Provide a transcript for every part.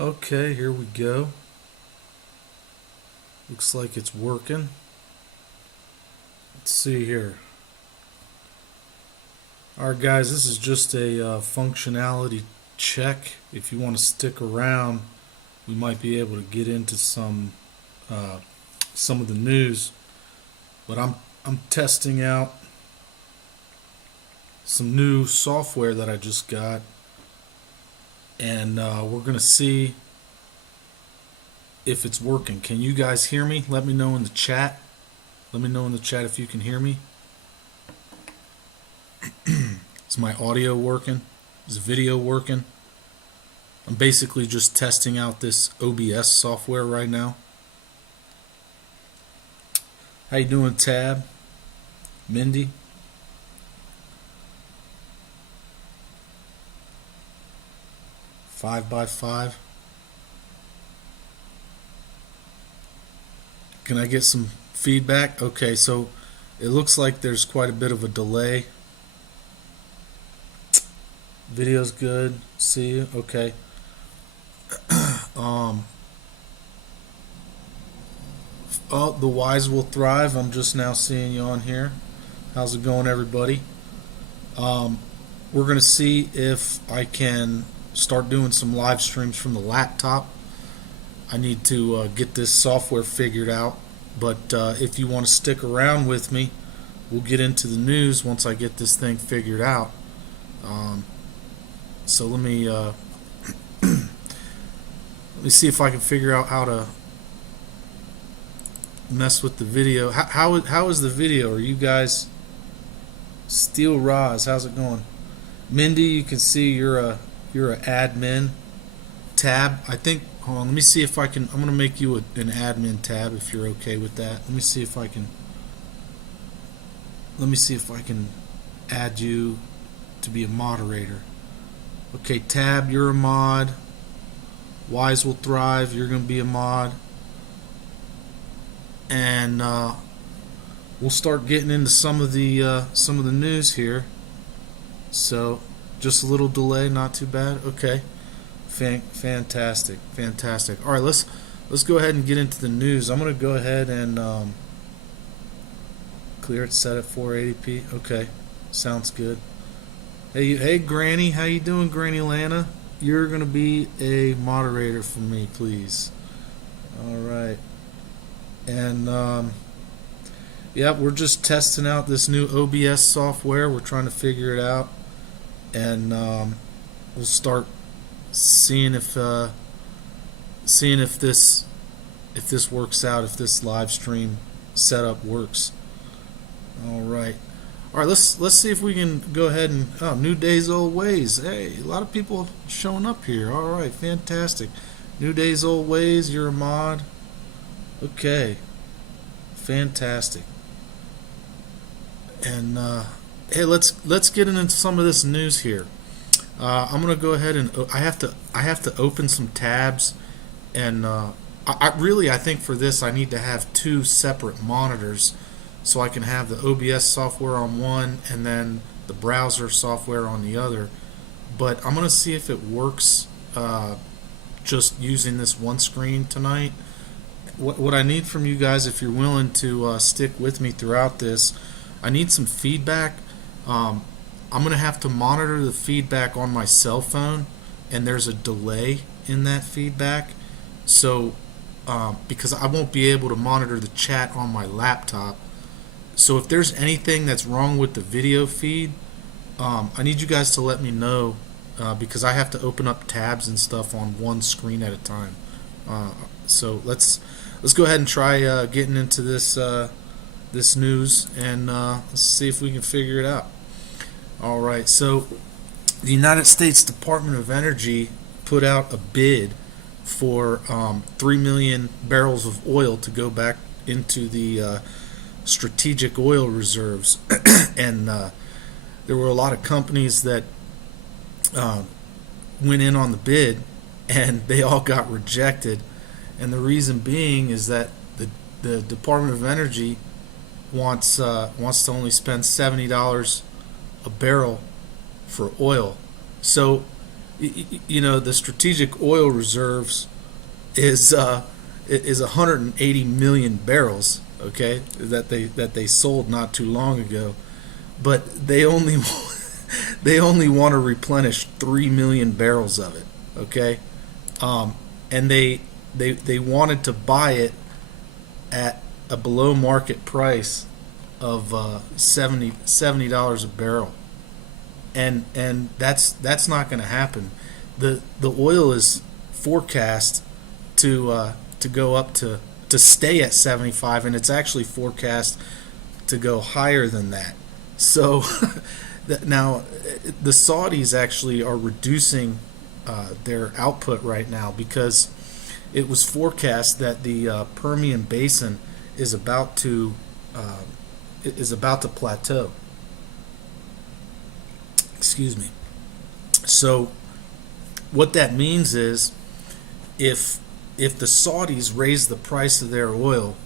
Okay, here we go. Looks like it's working. Let's see here. Alright, guys, this is just a functionality check. If you want to stick around, we might be able to get into some of the news. But I'm testing out some new software that I just got, and we're gonna see if it's working. Can you guys hear me? Let me know in the chat. Let me know in the chat if you can hear me. Is my audio working? Is the video working? I'm basically just testing out this OBS software right now. How you doing, Tab? Mindy? Five by five. Can I get some feedback? Okay, so it looks like there's quite a bit of a delay. Video's good. See you. Okay. Oh, the wise will thrive. I'm just now seeing you on here. How's it going, everybody? We're gonna see if I can start doing some live streams from the laptop. I need to get this software figured out, but if you want to stick around with me, we'll get into the news once I get this thing figured out. So let me let me see if I can figure out how to mess with the video. How is the video? Are you guys Steel Roz? How's it going? Mindy, you can see you're a admin. Tab, I think. Hold on, let me see if I can. I'm gonna make you an admin, Tab, if you're okay with that. Let me see if I can. Let me see if I can add you to be a moderator. Okay, Tab, you're a mod. Wise will thrive. You're gonna be a mod. And we'll start getting into some of the news here. So just a little delay, not too bad. Okay, fantastic. All right, let's go ahead and get into the news. I'm gonna go ahead and clear it, set at 480p. Okay, sounds good. Hey, Granny, how you doing, Granny Lana? You're gonna be a moderator for me, please. All right. And yeah, we're just testing out this new OBS software. We're trying to figure it out, and we'll start seeing if this works out, if this live stream setup works. All right. Let's see if we can go ahead and new days, old ways. Hey, a lot of people showing up here. All right, fantastic. New days, old ways. You're a mod. Okay, fantastic. And hey, let's get into some of this news here. I'm gonna go ahead and I have to open some tabs, and I think for this I need to have two separate monitors, so I can have the OBS software on one and then the browser software on the other. But I'm gonna see if it works just using this one screen tonight. What I need from you guys, if you're willing to stick with me throughout this, I need some feedback. I'm going to have to monitor the feedback on my cell phone, and there's a delay in that feedback. So, because I won't be able to monitor the chat on my laptop. So if there's anything that's wrong with the video feed, I need you guys to let me know, because I have to open up tabs and stuff on one screen at a time. So let's go ahead and try getting into this news, and let's see if we can figure it out. All right, so the United States Department of Energy put out a bid for 3 million barrels of oil to go back into the strategic oil reserves, and there were a lot of companies that went in on the bid, and they all got rejected. And the reason being is that the Department of Energy wants to only spend $70 a barrel for oil. So the strategic oil reserves is is 180 million barrels. Okay, that they sold not too long ago, but they only they only want to replenish 3 million barrels of it. Okay, and they wanted to buy it at a below market price of $70 a barrel, and that's not going to happen. The oil is forecast to go up to stay at 75, and it's actually forecast to go higher than that. So now the Saudis actually are reducing their output right now because it was forecast that the Permian Basin is about to plateau. Excuse me. So what that means is if the Saudis raise the price of their oil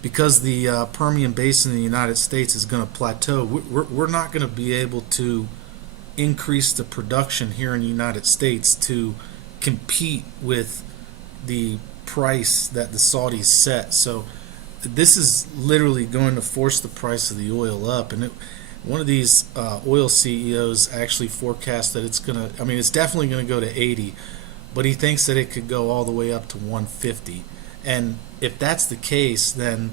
because the Permian Basin in the United States is going to plateau, we're not going to be able to increase the production here in the United States to compete with the price that the Saudis set. So this is literally going to force the price of the oil up. And one of these oil CEOs actually forecast that it's definitely going to go to 80, but he thinks that it could go all the way up to 150. And if that's the case, then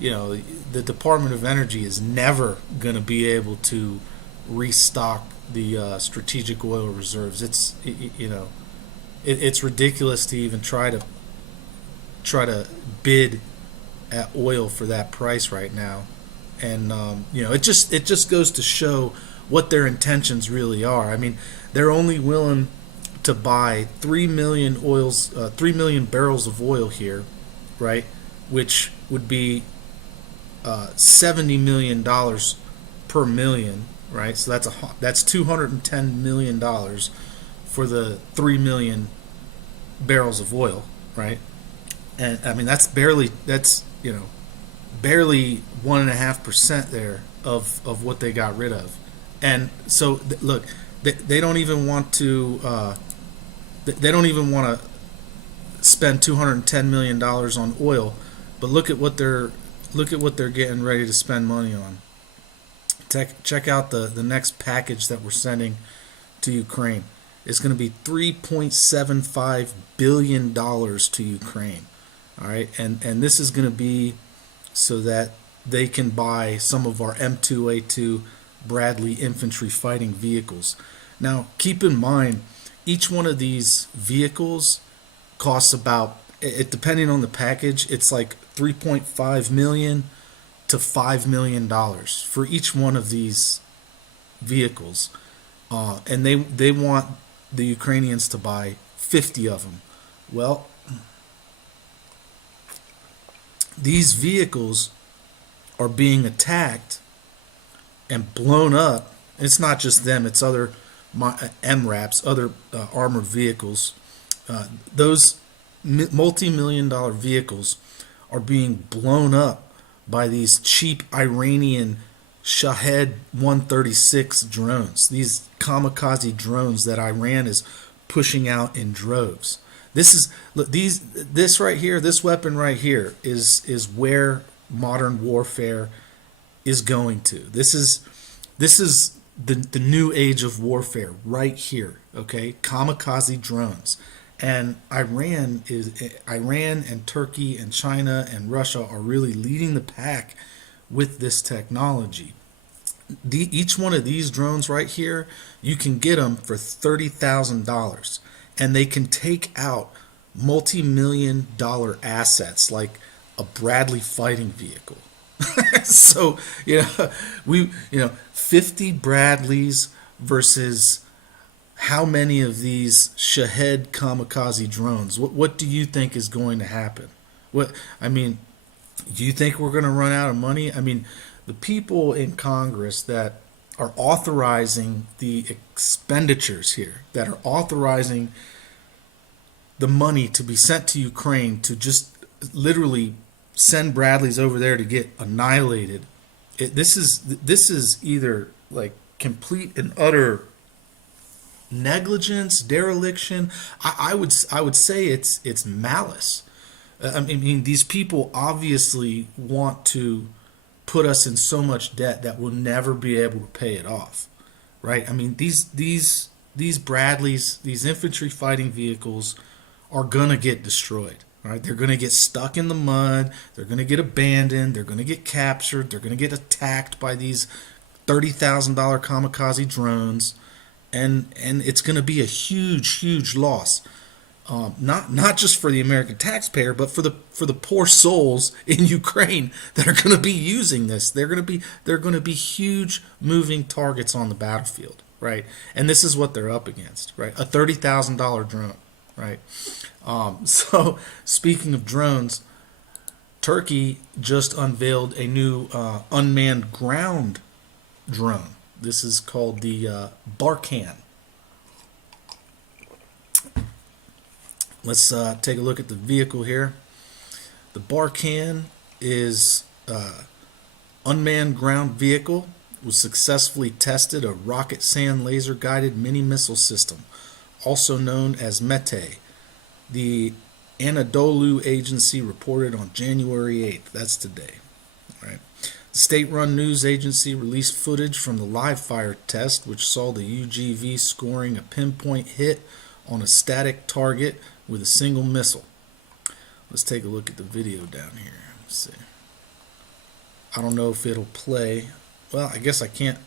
the Department of Energy is never going to be able to restock the strategic oil reserves. It's ridiculous to even try to bid at oil for that price right now. And it just goes to show what their intentions really are. I mean, they're only willing to buy 3 million barrels of oil here, right? Which would be $70 million per million, right? So that's $210 million for the 3 million barrels of oil, right? And I mean that's barely 1.5% there of what they got rid of. And so look, they don't even want to spend $210 million on oil, but look at what they're getting ready to spend money on. Check out the next package that we're sending to Ukraine. It's going to be $3.75 billion to Ukraine. All right, and this is going to be so that they can buy some of our M2A2 Bradley infantry fighting vehicles. Now, keep in mind, each one of these vehicles costs about, depending on the package, it's like $3.5 million to $5 million for each one of these vehicles, and they want the Ukrainians to buy 50 of them. Well, these vehicles are being attacked and blown up. It's not just them; it's other MRAPs, other armored vehicles. Those multi-million-dollar vehicles are being blown up by these cheap Iranian Shahed 136 drones. These kamikaze drones that Iran is pushing out in droves. This right here, this weapon right here is where modern warfare is going to. This is the new age of warfare right here. Okay, kamikaze drones, and Iran and Turkey and China and Russia are really leading the pack with this technology. Each one of these drones right here, you can get them for $30,000. And they can take out multi-million-dollar assets like a Bradley fighting vehicle. So 50 Bradleys versus how many of these Shahed kamikaze drones? What do you think is going to happen? Do you think we're going to run out of money? I mean, the people in Congress that are authorizing the expenditures here, that are authorizing the money to be sent to Ukraine to just literally send Bradleys over there to get annihilated. This is either like complete and utter negligence, dereliction. I would say it's malice. I mean, these people obviously want to put us in so much debt that we'll never be able to pay it off, right? I mean, these Bradleys, these infantry fighting vehicles, are gonna get destroyed. Right? They're gonna get stuck in the mud. They're gonna get abandoned. They're gonna get captured. They're gonna get attacked by these $30,000 kamikaze drones, and it's gonna be a huge loss. Not just for the American taxpayer, but for the poor souls in Ukraine that are going to be using this. They're going to be huge moving targets on the battlefield, right? And this is what they're up against, right? A $30,000 drone, right? So speaking of drones, Turkey just unveiled a new unmanned ground drone. This is called the Barkan. Let's take a look at the vehicle here. The Barkan is unmanned ground vehicle. Was successfully tested a rocket sand laser guided mini missile system, also known as Mete. The Anadolu agency reported on January 8th. That's today. All right. The state-run news agency released footage from the live fire test, which saw the UGV scoring a pinpoint hit on a static target with a single missile. Let's take a look at the video down here. Let's see. I don't know if it'll play. Well, I guess I can't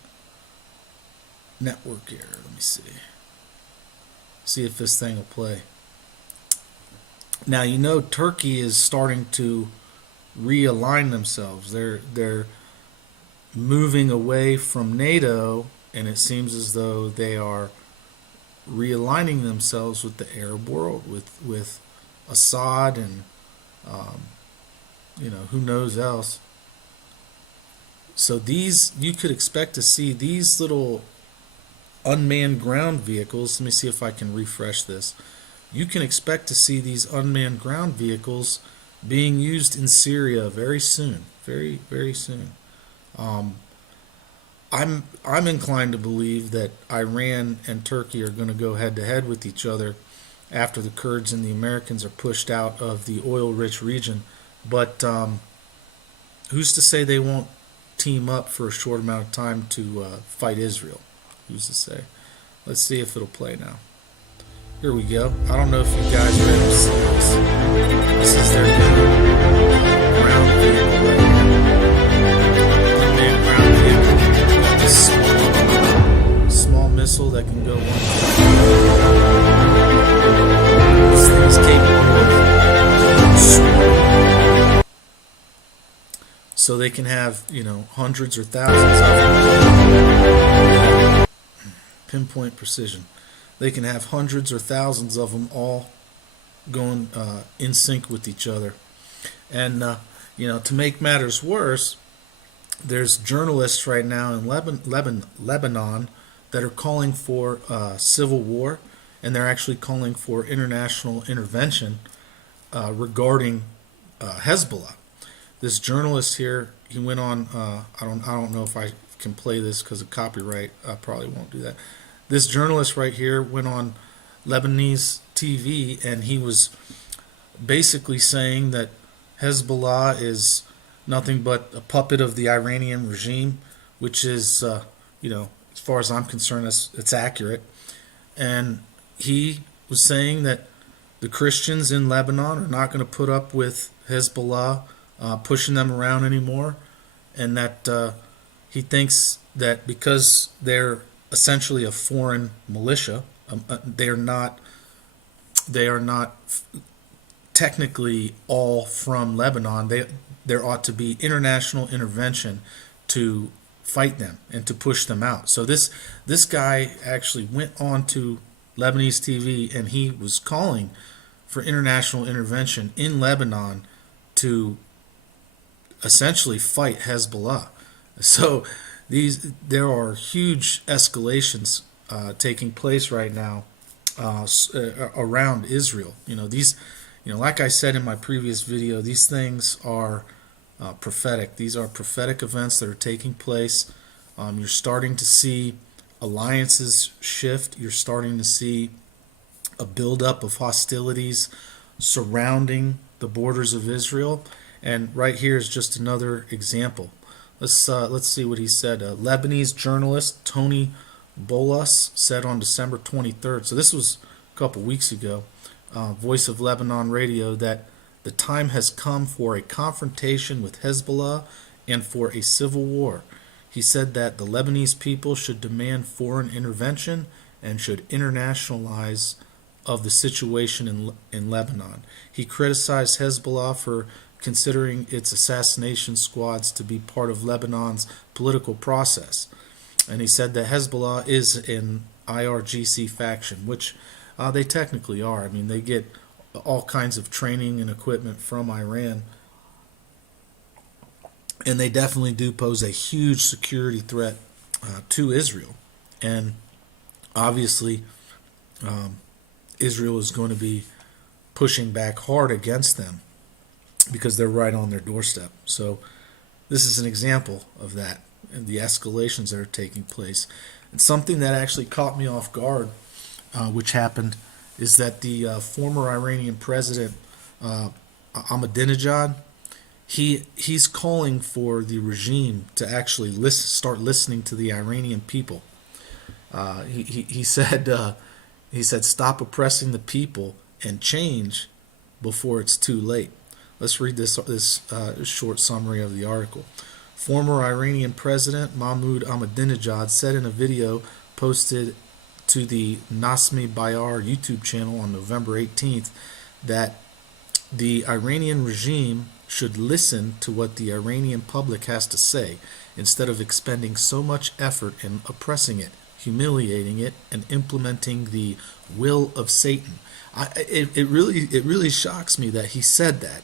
network here. Let me see. See if this thing will play. Now, you know, Turkey is starting to realign themselves. They're moving away from NATO, and it seems as though they are realigning themselves with the Arab world, with Assad and who knows else. So these, you could expect to see these little unmanned ground vehicles. Let me see if I can refresh this. You can expect to see these unmanned ground vehicles being used in Syria very soon, very soon. I'm inclined to believe that Iran and Turkey are going to go head to head with each other after the Kurds and the Americans are pushed out of the oil-rich region. But who's to say they won't team up for a short amount of time to fight Israel? Who's to say? Let's see if it'll play now. Here we go. I don't know if you guys are able to see this. This is their new ground vehicle right here. Unmanned ground vehicle. This small missile that can go one way. This thing is capable of so they can have, hundreds or thousands of them. Pinpoint precision. They can have hundreds or thousands of them all going in sync with each other. And, to make matters worse, there's journalists right now in Lebanon that are calling for civil war, and they're actually calling for international intervention regarding Hezbollah. This journalist here, he went on, I don't know if I can play this because of copyright. I probably won't do that. This journalist right here went on Lebanese TV, and he was basically saying that Hezbollah is nothing but a puppet of the Iranian regime, which is, as far as I'm concerned, it's accurate. And he was saying that the Christians in Lebanon are not going to put up with Hezbollah pushing them around anymore, and that he thinks that because they're essentially a foreign militia, they are not technically all from Lebanon. There ought to be international intervention to fight them and to push them out. So this guy actually went on to Lebanese TV, and he was calling for international intervention in Lebanon to essentially fight Hezbollah. So there are huge escalations taking place right now around Israel. Like I said in my previous video, these things are prophetic. These are prophetic events that are taking place. You're starting to see alliances shift. You're starting to see a buildup of hostilities surrounding the borders of Israel. And right here is just another example. Let's see what he said. Lebanese journalist Tony Bolas said on December 23rd. So this was a couple weeks ago. Voice of Lebanon Radio, that the time has come for a confrontation with Hezbollah and for a civil war. He said that the Lebanese people should demand foreign intervention and should internationalize of the situation in Lebanon. He criticized Hezbollah for considering its assassination squads to be part of Lebanon's political process. And he said that Hezbollah is an IRGC faction, which they technically are. I mean, they get all kinds of training and equipment from Iran, and they definitely do pose a huge security threat to Israel. And obviously, Israel is going to be pushing back hard against them because they're right on their doorstep. So this is an example of that and the escalations that are taking place. And something that actually caught me off guard, which happened, is that the former Iranian president, Ahmadinejad, he's calling for the regime to actually start listening to the Iranian people. He said, "Stop oppressing the people and change before it's too late." Let's read this short summary of the article. Former Iranian President Mahmoud Ahmadinejad said in a video posted to the Nasmi Bayar YouTube channel on November 18th that the Iranian regime should listen to what the Iranian public has to say instead of expending so much effort in oppressing it, humiliating it, and implementing the will of Satan. It really shocks me that he said that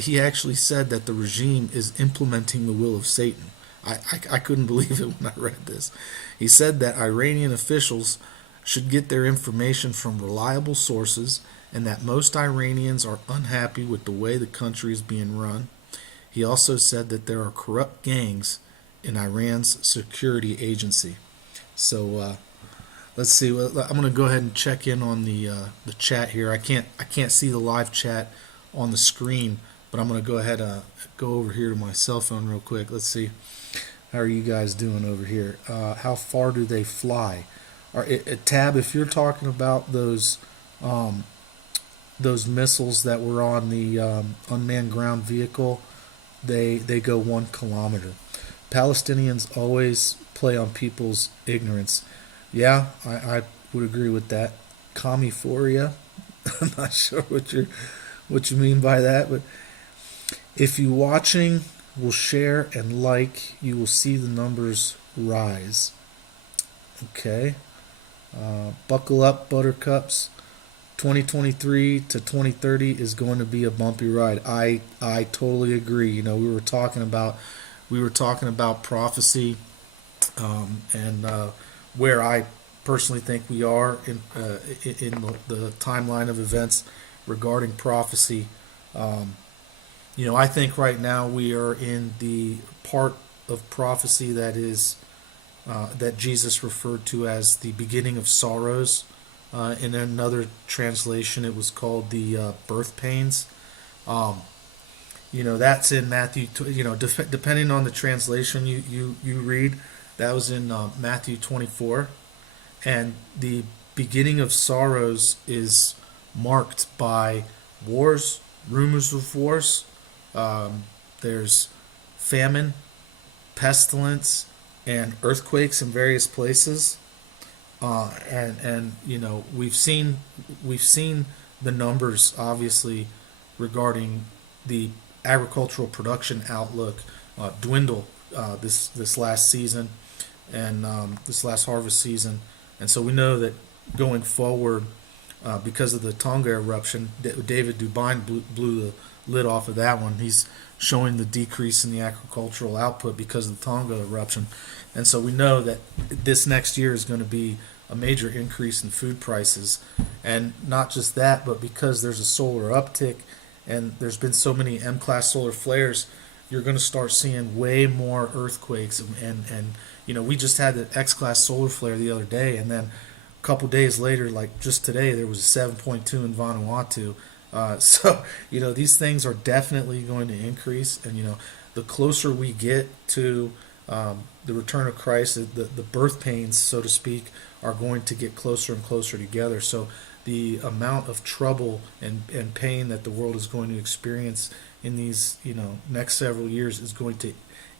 he actually said that the regime is implementing the will of Satan. I couldn't believe it when I read this. He said that Iranian officials should get their information from reliable sources and that most Iranians are unhappy with the way the country is being run. He also said that there are corrupt gangs in Iran's security agency. So let's see. I'm going to go ahead and check in on the chat here. I can't see the live chat on the screen, but I'm going to go ahead go over here to my cell phone real quick. Let's see. How are you guys doing over here? How far do they fly? Tab, if you're talking about those missiles that were on the unmanned ground vehicle, they go 1 kilometer. Palestinians always play on people's ignorance. Yeah, I would agree with that. Commiphoria. I'm not sure what you mean by that, but if you watching will share and like, you will see the numbers rise. Okay. Buckle up, buttercups. 2023 to 2030 is going to be a bumpy ride. I totally agree. You know, we were talking about prophecy, and where I personally think we are in the timeline of events regarding prophecy. You know, I think right now we are in the part of prophecy that is that Jesus referred to as the beginning of sorrows. In another translation, it was called the birth pains. You know, that's in Matthew. You know, depending on the translation you read, that was in Matthew 24, and the beginning of sorrows is marked by wars, rumors of wars. There's famine, pestilence, and earthquakes in various places. And you know, we've seen the numbers obviously regarding the agricultural production outlook dwindle this last season and this last harvest season, and so we know that going forward, because of the Tonga eruption, David Dubine blew the lid off of that one. He's showing the decrease in the agricultural output because of the Tonga eruption, and so we know that this next year is going to be a major increase in food prices. And not just that, but because there's a solar uptick and there's been so many M-class solar flares, you're going to start seeing way more earthquakes. We just had the X-class solar flare the other day, and then a couple days later, like just today, there was a 7.2 in Vanuatu. So these things are definitely going to increase, and the closer we get to the return of Christ, the birth pains, so to speak, are going to get closer and closer together. So the amount of trouble and pain that the world is going to experience in these next several years is going to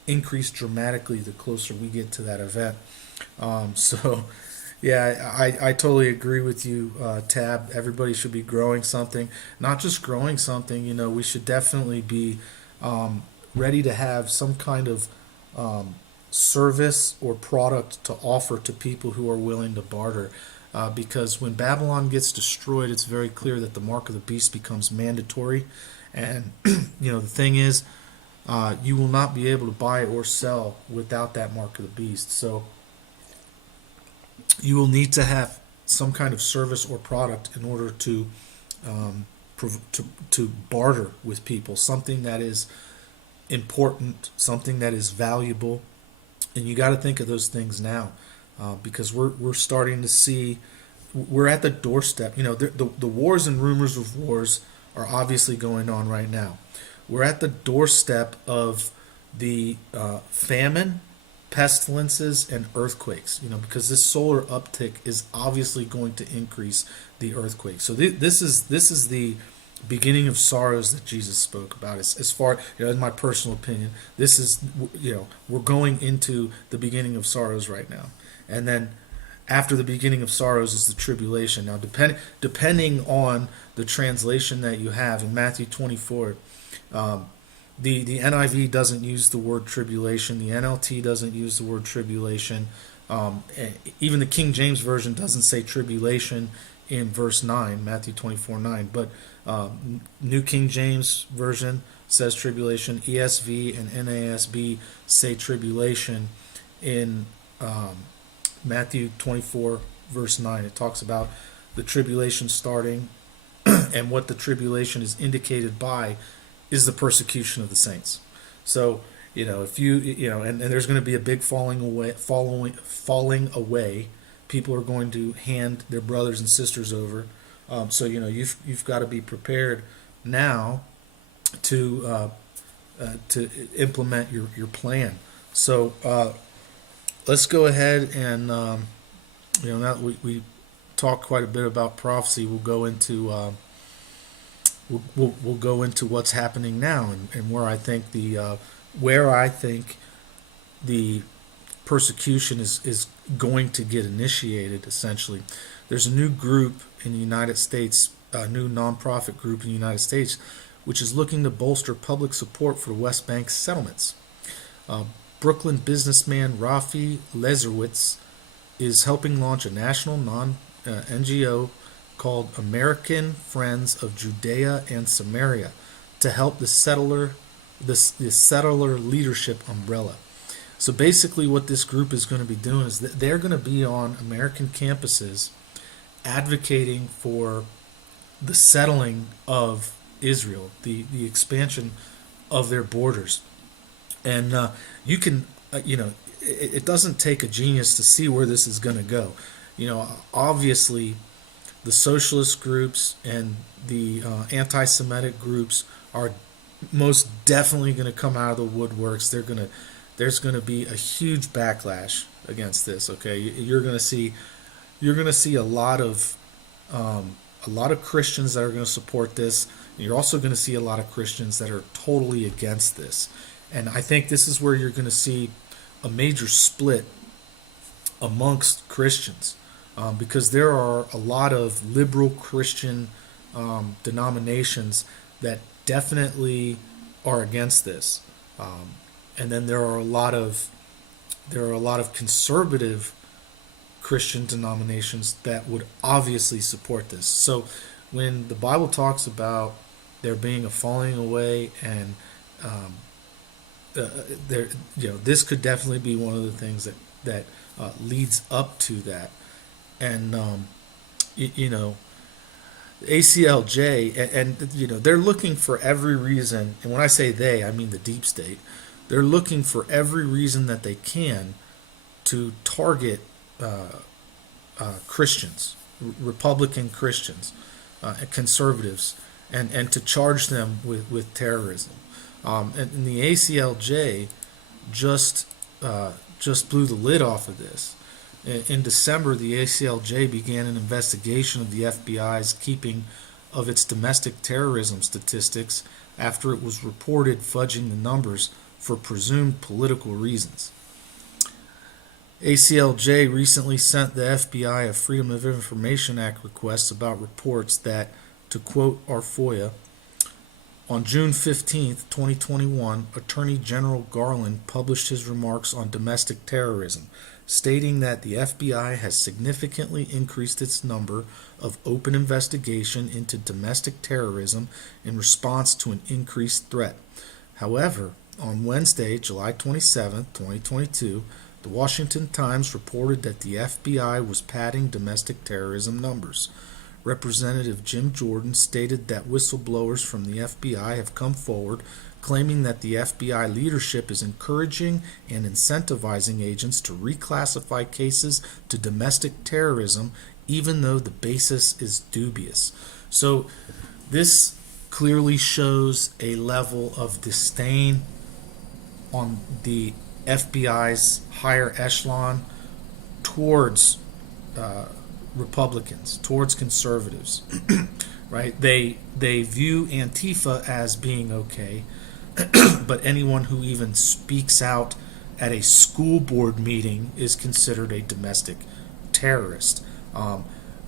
increase dramatically the closer we get to that event. So yeah, I totally agree with you, Tab. Everybody should be growing something, not just growing something. We should definitely be ready to have some kind of service or product to offer to people who are willing to barter. Because when Babylon gets destroyed, it's very clear that the mark of the beast becomes mandatory. And the thing is, you will not be able to buy or sell without that mark of the beast. So you will need to have some kind of service or product in order to to barter with people, something that is important, something that is valuable, and you got to think of those things now, because we're starting to see, we're at the doorstep. The wars and rumors of wars are obviously going on right now. We're at the doorstep of the famine, pestilences, and earthquakes. Because this solar uptick is obviously going to increase the earthquake. So this is the beginning of sorrows that Jesus spoke about. As far, in my personal opinion, this is, we're going into the beginning of sorrows right now, and then after the beginning of sorrows is the tribulation. Now, depending on the translation that you have in Matthew 24, the NIV doesn't use the word tribulation. The NLT doesn't use the word tribulation. Even the King James Version doesn't say tribulation in verse 9, Matthew 24:9. But New King James Version says tribulation. ESV and NASB say tribulation in Matthew 24, verse 9. It talks about the tribulation starting, and what the tribulation is indicated by is the persecution of the saints. So, if and there's going to be a big falling away. People are going to hand their brothers and sisters over. So, you've got to be prepared now to implement your plan. So, let's go ahead and now that we talked quite a bit about prophecy, we'll go into we'll go into what's happening now, and where I think the persecution is going to get initiated. Essentially, there's a new group in the United States, a new nonprofit group in the United States, which is looking to bolster public support for the West Bank settlements. Brooklyn businessman Rafi Lezerwitz is helping launch a national NGO called American Friends of Judea and Samaria to help the settler leadership umbrella. So basically what this group is going to be doing is that they're going to be on American campuses advocating for the settling of Israel, the expansion of their borders. And you can, it doesn't take a genius to see where this is going to go. Obviously, the socialist groups and the anti-Semitic groups are most definitely going to come out of the woodworks. There's going to be a huge backlash against this. Okay, you're going to see a lot of Christians that are going to support this. You're also going to see a lot of Christians that are totally against this. And I think this is where you're going to see a major split amongst Christians, because there are a lot of liberal Christian denominations that definitely are against this, and then there are a lot of conservative Christian denominations that would obviously support this. So when the Bible talks about there being a falling away and this could definitely be one of the things that leads up to that. And ACLJ, and they're looking for every reason, and when I say they, I mean the deep state. They're looking for every reason that they can to target Christians, Republican Christians, conservatives, and to charge them with terrorism. And the ACLJ just just blew the lid off of this. In December, the ACLJ began an investigation of the FBI's keeping of its domestic terrorism statistics after it was reported fudging the numbers for presumed political reasons. ACLJ recently sent the FBI a Freedom of Information Act request about reports that, to quote our FOIA, on June 15, 2021, Attorney General Garland published his remarks on domestic terrorism, stating that the FBI has significantly increased its number of open investigation into domestic terrorism in response to an increased threat. However, on Wednesday, July 27, 2022, the Washington Times reported that the FBI was padding domestic terrorism numbers. Representative Jim Jordan stated that whistleblowers from the FBI have come forward claiming that the FBI leadership is encouraging and incentivizing agents to reclassify cases to domestic terrorism even though the basis is dubious. So this clearly shows a level of disdain on the FBI's higher echelon towards Republicans, towards conservatives, right? They view Antifa as being okay, but anyone who even speaks out at a school board meeting is considered a domestic terrorist.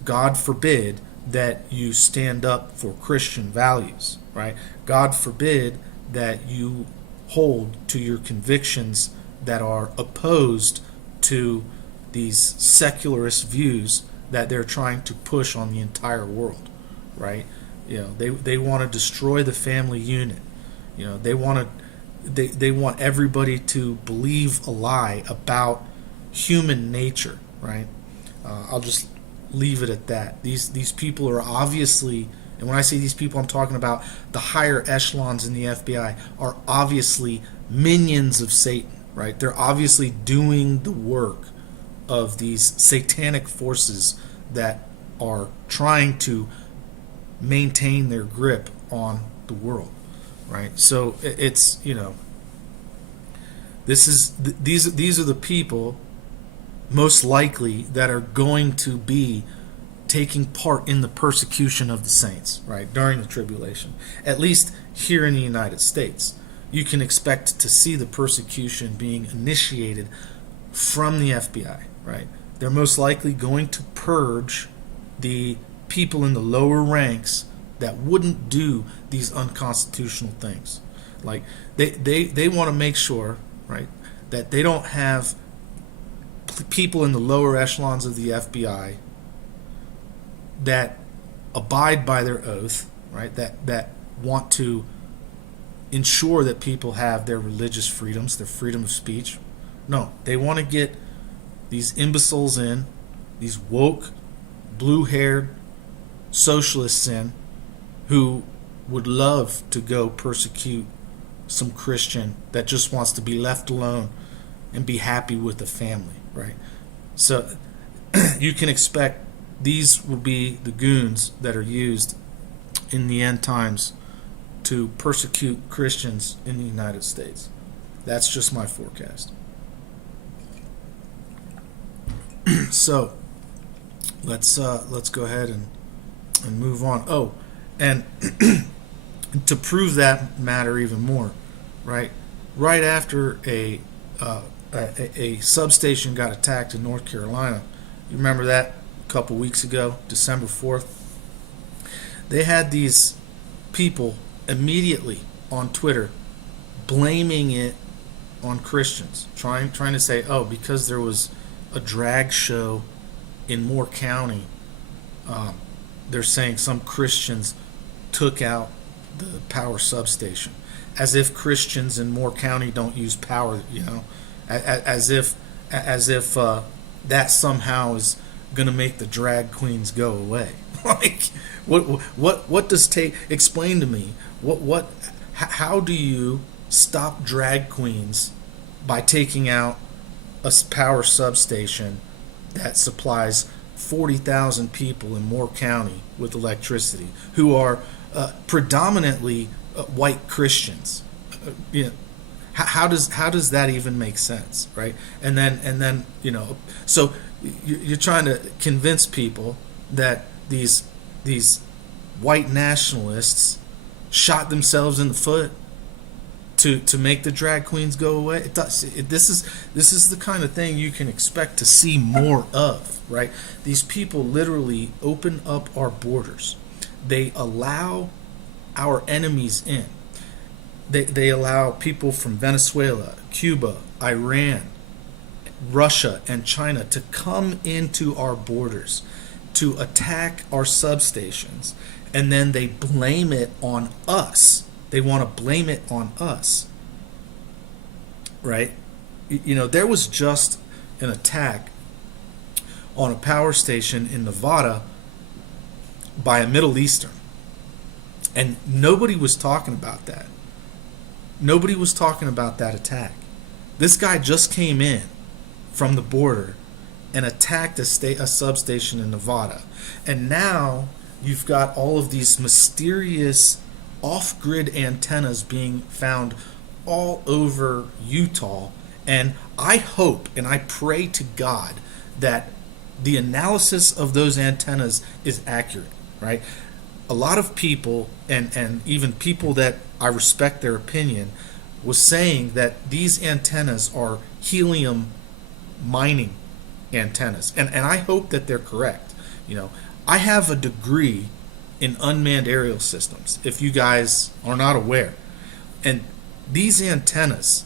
God forbid that you stand up for Christian values, right? God forbid that you hold to your convictions that are opposed to these secularist views that they're trying to push on the entire world, right? They want to destroy the family unit. They want everybody to believe a lie about human nature, right? I'll just leave it at that. These people are obviously, and when I say these people, I'm talking about the higher echelons in the FBI, are obviously minions of Satan, right? They're obviously doing the work of these satanic forces that are trying to maintain their grip on the world, right? So it's these are the people most likely that are going to be taking part in the persecution of the saints, right, during the tribulation. At least here in the United States, you can expect to see the persecution being initiated from the FBI, right? They're most likely going to purge the people in the lower ranks that wouldn't do these unconstitutional things. Like they want to make sure, right, that they don't have people in the lower echelons of the FBI that abide by their oath, right, that want to ensure that people have their religious freedoms, their freedom of speech. No, they want to get these imbeciles in, these woke, blue-haired socialists in, who would love to go persecute some Christian that just wants to be left alone and be happy with the family, right? So you can expect these will be the goons that are used in the end times to persecute Christians in the United States. That's just my forecast. So let's go ahead and move on. Oh, and to prove that matter even more, right after a substation got attacked in North Carolina, you remember that a couple weeks ago, December 4th, they had these people immediately on Twitter blaming it on Christians, trying to say, oh, because there was a drag show in Moore County, they're saying some Christians took out the power substation, as if Christians in Moore County don't use power, as if that somehow is going to make the drag queens go away. Like, what does take? Explain to me how do you stop drag queens by taking out a power substation that supplies 40,000 people in Moore County with electricity who are predominantly white Christians? You know, how does that even make sense, right? And then so you're trying to convince people that these white nationalists shot themselves in the foot to make the drag queens go away. This is the kind of thing you can expect to see more of, right? These people literally open up our borders. They allow our enemies in. They allow people from Venezuela, Cuba, Iran, Russia, and China to come into our borders to attack our substations, and then they blame it on us. They want to blame it on us, right? There was just an attack on a power station in Nevada by a Middle Eastern, and nobody was talking about that. Nobody was talking about that attack. This guy just came in from the border and attacked a substation in Nevada. And now you've got all of these mysterious off-grid antennas being found all over Utah. And I hope and I pray to God that the analysis of those antennas is accurate, right? A lot of people, and even people that I respect their opinion, was saying that these antennas are helium mining antennas. And I hope that they're correct. I have a degree in unmanned aerial systems, if you guys are not aware. And these antennas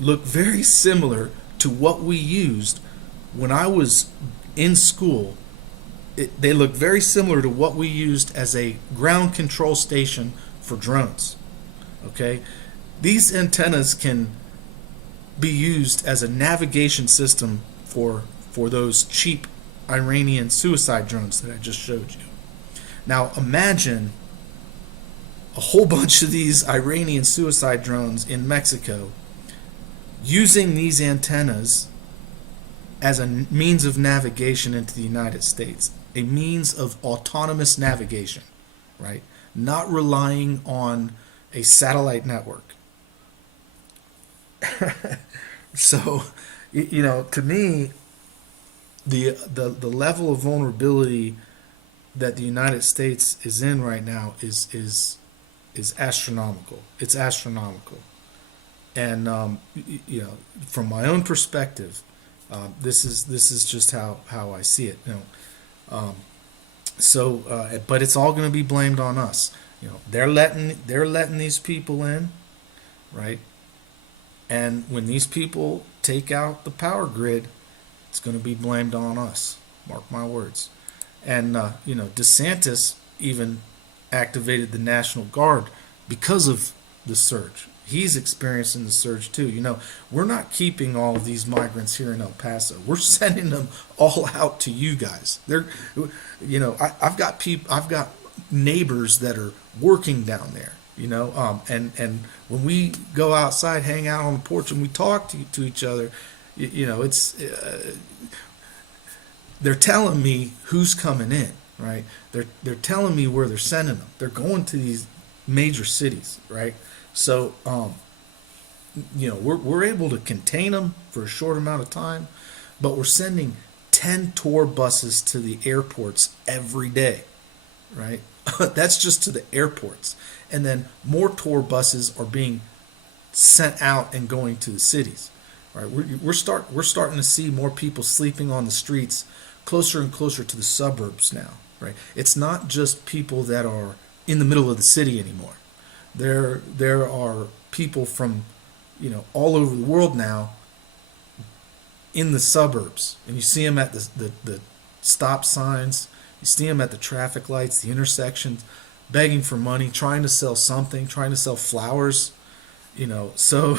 look very similar to what we used when I was in school. They look very similar to what we used as a ground control station for drones. Okay? These antennas can be used as a navigation system for those cheap Iranian suicide drones that I just showed you. Now imagine a whole bunch of these Iranian suicide drones in Mexico using these antennas as a means of navigation into the United States, a means of autonomous navigation, right? Not relying on a satellite network. So, to me, the level of vulnerability that the United States is in right now is astronomical. It's astronomical, and from my own perspective, this is just how I see it. But it's all going to be blamed on us. They're letting these people in, right? And when these people take out the power grid, it's going to be blamed on us. Mark my words. And DeSantis even activated the National Guard because of the surge. He's experiencing the surge too. We're not keeping all of these migrants here in El Paso. We're sending them all out to you guys. I've got neighbors that are working down there. And when we go outside, hang out on the porch, and we talk to each other, it's they're telling me who's coming in, right? They're telling me where they're sending them. They're going to these major cities, right? So, we're able to contain them for a short amount of time, but we're sending 10 tour buses to the airports every day, right? That's just to the airports. And then more tour buses are being sent out and going to the cities, right? We're starting to see more people sleeping on the streets closer and closer to the suburbs now, right? It's not just people that are in the middle of the city anymore. There are people from all over the world now in the suburbs, and you see them at the stop signs, you see them at the traffic lights, the intersections, begging for money, trying to sell something, trying to sell flowers, so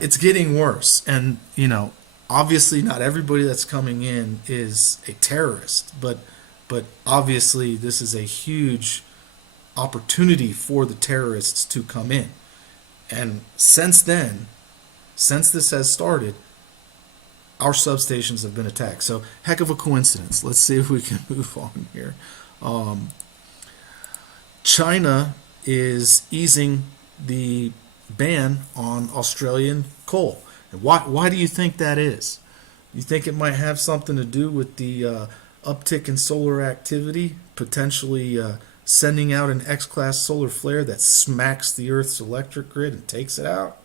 it's getting worse. And obviously not everybody that's coming in is a terrorist, but But obviously, this is a huge opportunity for the terrorists to come in. And since then, since this has started, our substations have been attacked. So, heck of a coincidence. Let's see if we can move on here. Um, China is easing the ban on Australian coal. And why do you think that is? You think it might have something to do with the uptick in solar activity, potentially sending out an X-class solar flare that smacks the Earth's electric grid and takes it out?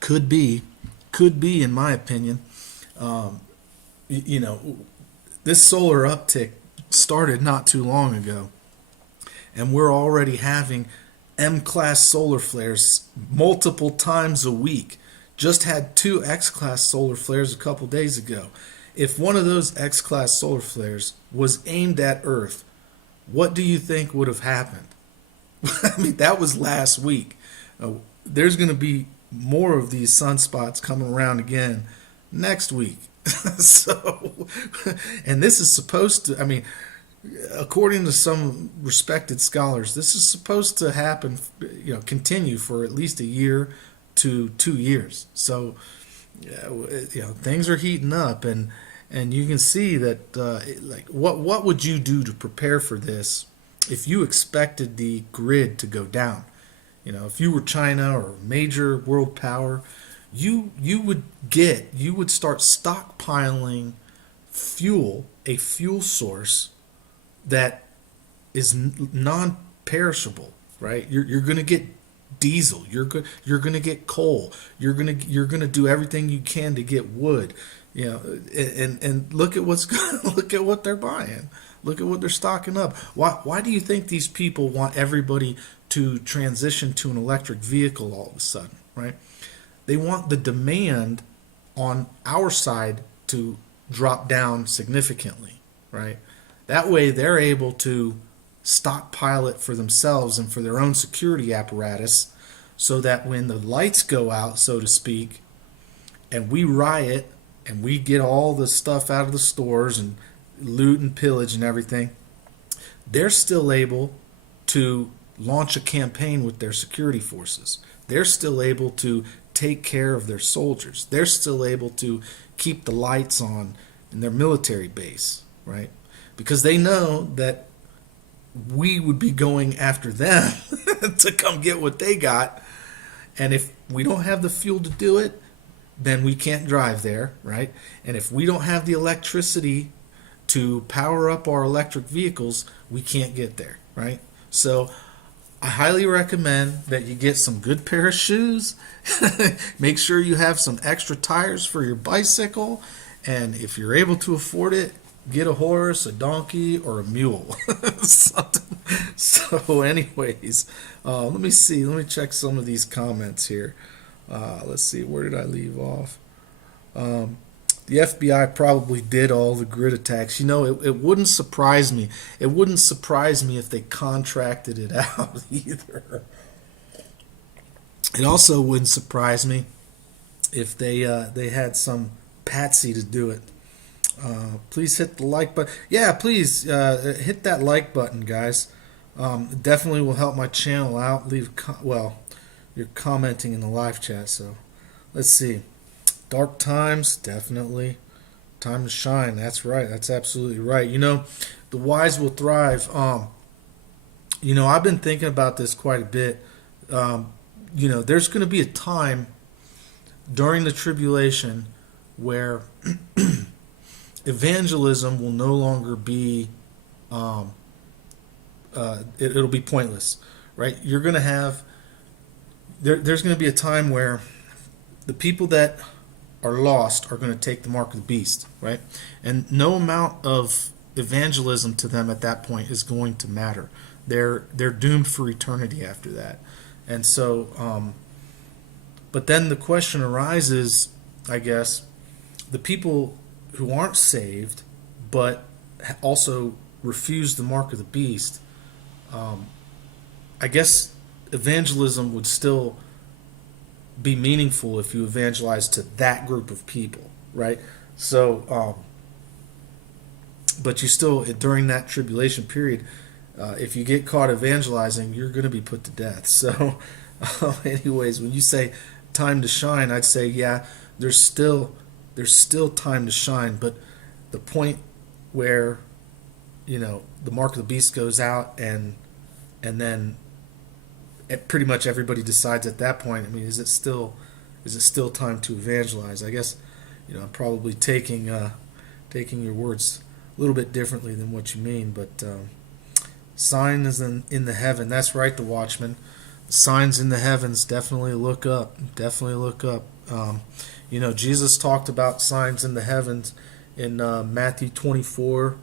Could be, in my opinion. Um, you know, this solar uptick started not too long ago, and we're already having M-class solar flares multiple times a week. Just had two X-class solar flares a couple days ago. If one of those X-class solar flares was aimed at Earth, what do you think would have happened? I mean, that was last week. There's going to be more of these sunspots coming around again next week. So, and this is supposed to, I mean, according to some respected scholars, this is supposed to happen, continue for at least a year to 2 years. So, things are heating up, and you can see that, like, what would you do to prepare for this if you expected the grid to go down? If you were China or a major world power, you would start stockpiling a fuel source that is non-perishable, right? You're going to get diesel. You're going to get coal. You're going to do everything you can to get wood. And look at look at what they're buying. Look at what they're stocking up. Why do you think these people want everybody to transition to an electric vehicle all of a sudden, right? They want the demand on our side to drop down significantly, right? That way they're able to stockpile it for themselves and for their own security apparatus, so that when the lights go out, so to speak, and we riot and we get all the stuff out of the stores and loot and pillage and everything, they're still able to launch a campaign with their security forces. They're still able to take care of their soldiers. They're still able to keep the lights on in their military base, right? Because they know that we would be going after them to come get what they got. And if we don't have the fuel to do it, then we can't drive there, right? And if we don't have the electricity to power up our electric vehicles, we can't get there, right? So I highly recommend that you get some good pair of shoes. Make sure you have some extra tires for your bicycle. And if you're able to afford it, get a horse, a donkey, or a mule. So anyways, let me see. Let me check some of these comments here. Let's see. Where did I leave off? The FBI probably did all the grid attacks. It wouldn't surprise me. It wouldn't surprise me if they contracted it out either. It also wouldn't surprise me if they had some patsy to do it. Please hit the like button. Yeah, please hit that like button, guys. It definitely will help my channel out. You're commenting in the live chat, so let's see. Dark times, definitely. Time to shine. That's right. That's absolutely right. The wise will thrive. I've been thinking about this quite a bit. There's going to be a time during the tribulation where evangelism will no longer be, it'll be pointless, right? You're going to have, there's going to be a time where the people that are lost are going to take the mark of the beast, right? And no amount of evangelism to them at that point is going to matter. They're doomed for eternity after that. And so, but then the question arises, I guess, the people who aren't saved but also refuse the mark of the beast, I guess evangelism would still be meaningful if you evangelize to that group of people, right? So but you still, during that tribulation period, if you get caught evangelizing, you're going to be put to death. So, anyways, when you say time to shine, I'd say, yeah, there's still time to shine, but the point where, the mark of the beast goes out, and then pretty much everybody decides at that point. I mean, is it still time to evangelize? I guess, I'm probably taking your words a little bit differently than what you mean, but sign is in the heaven. That's right, the watchman. Signs in the heavens. Definitely look up. Definitely look up. Jesus talked about signs in the heavens in Matthew 24,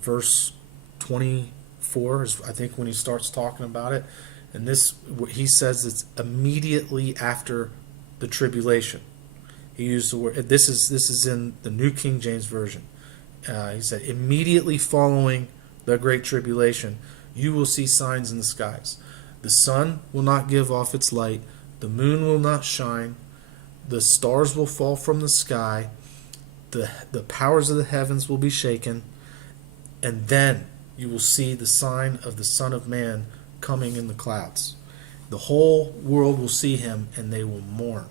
verse 24 is, I think, when he starts talking about it. And this, he says, it's immediately after the tribulation. He used the word. This is in the New King James Version. He said, immediately following the Great Tribulation, you will see signs in the skies. The sun will not give off its light. The moon will not shine. The stars will fall from the sky. The powers of the heavens will be shaken. And then you will see the sign of the Son of Man coming in the clouds. The whole world will see him, and they will mourn.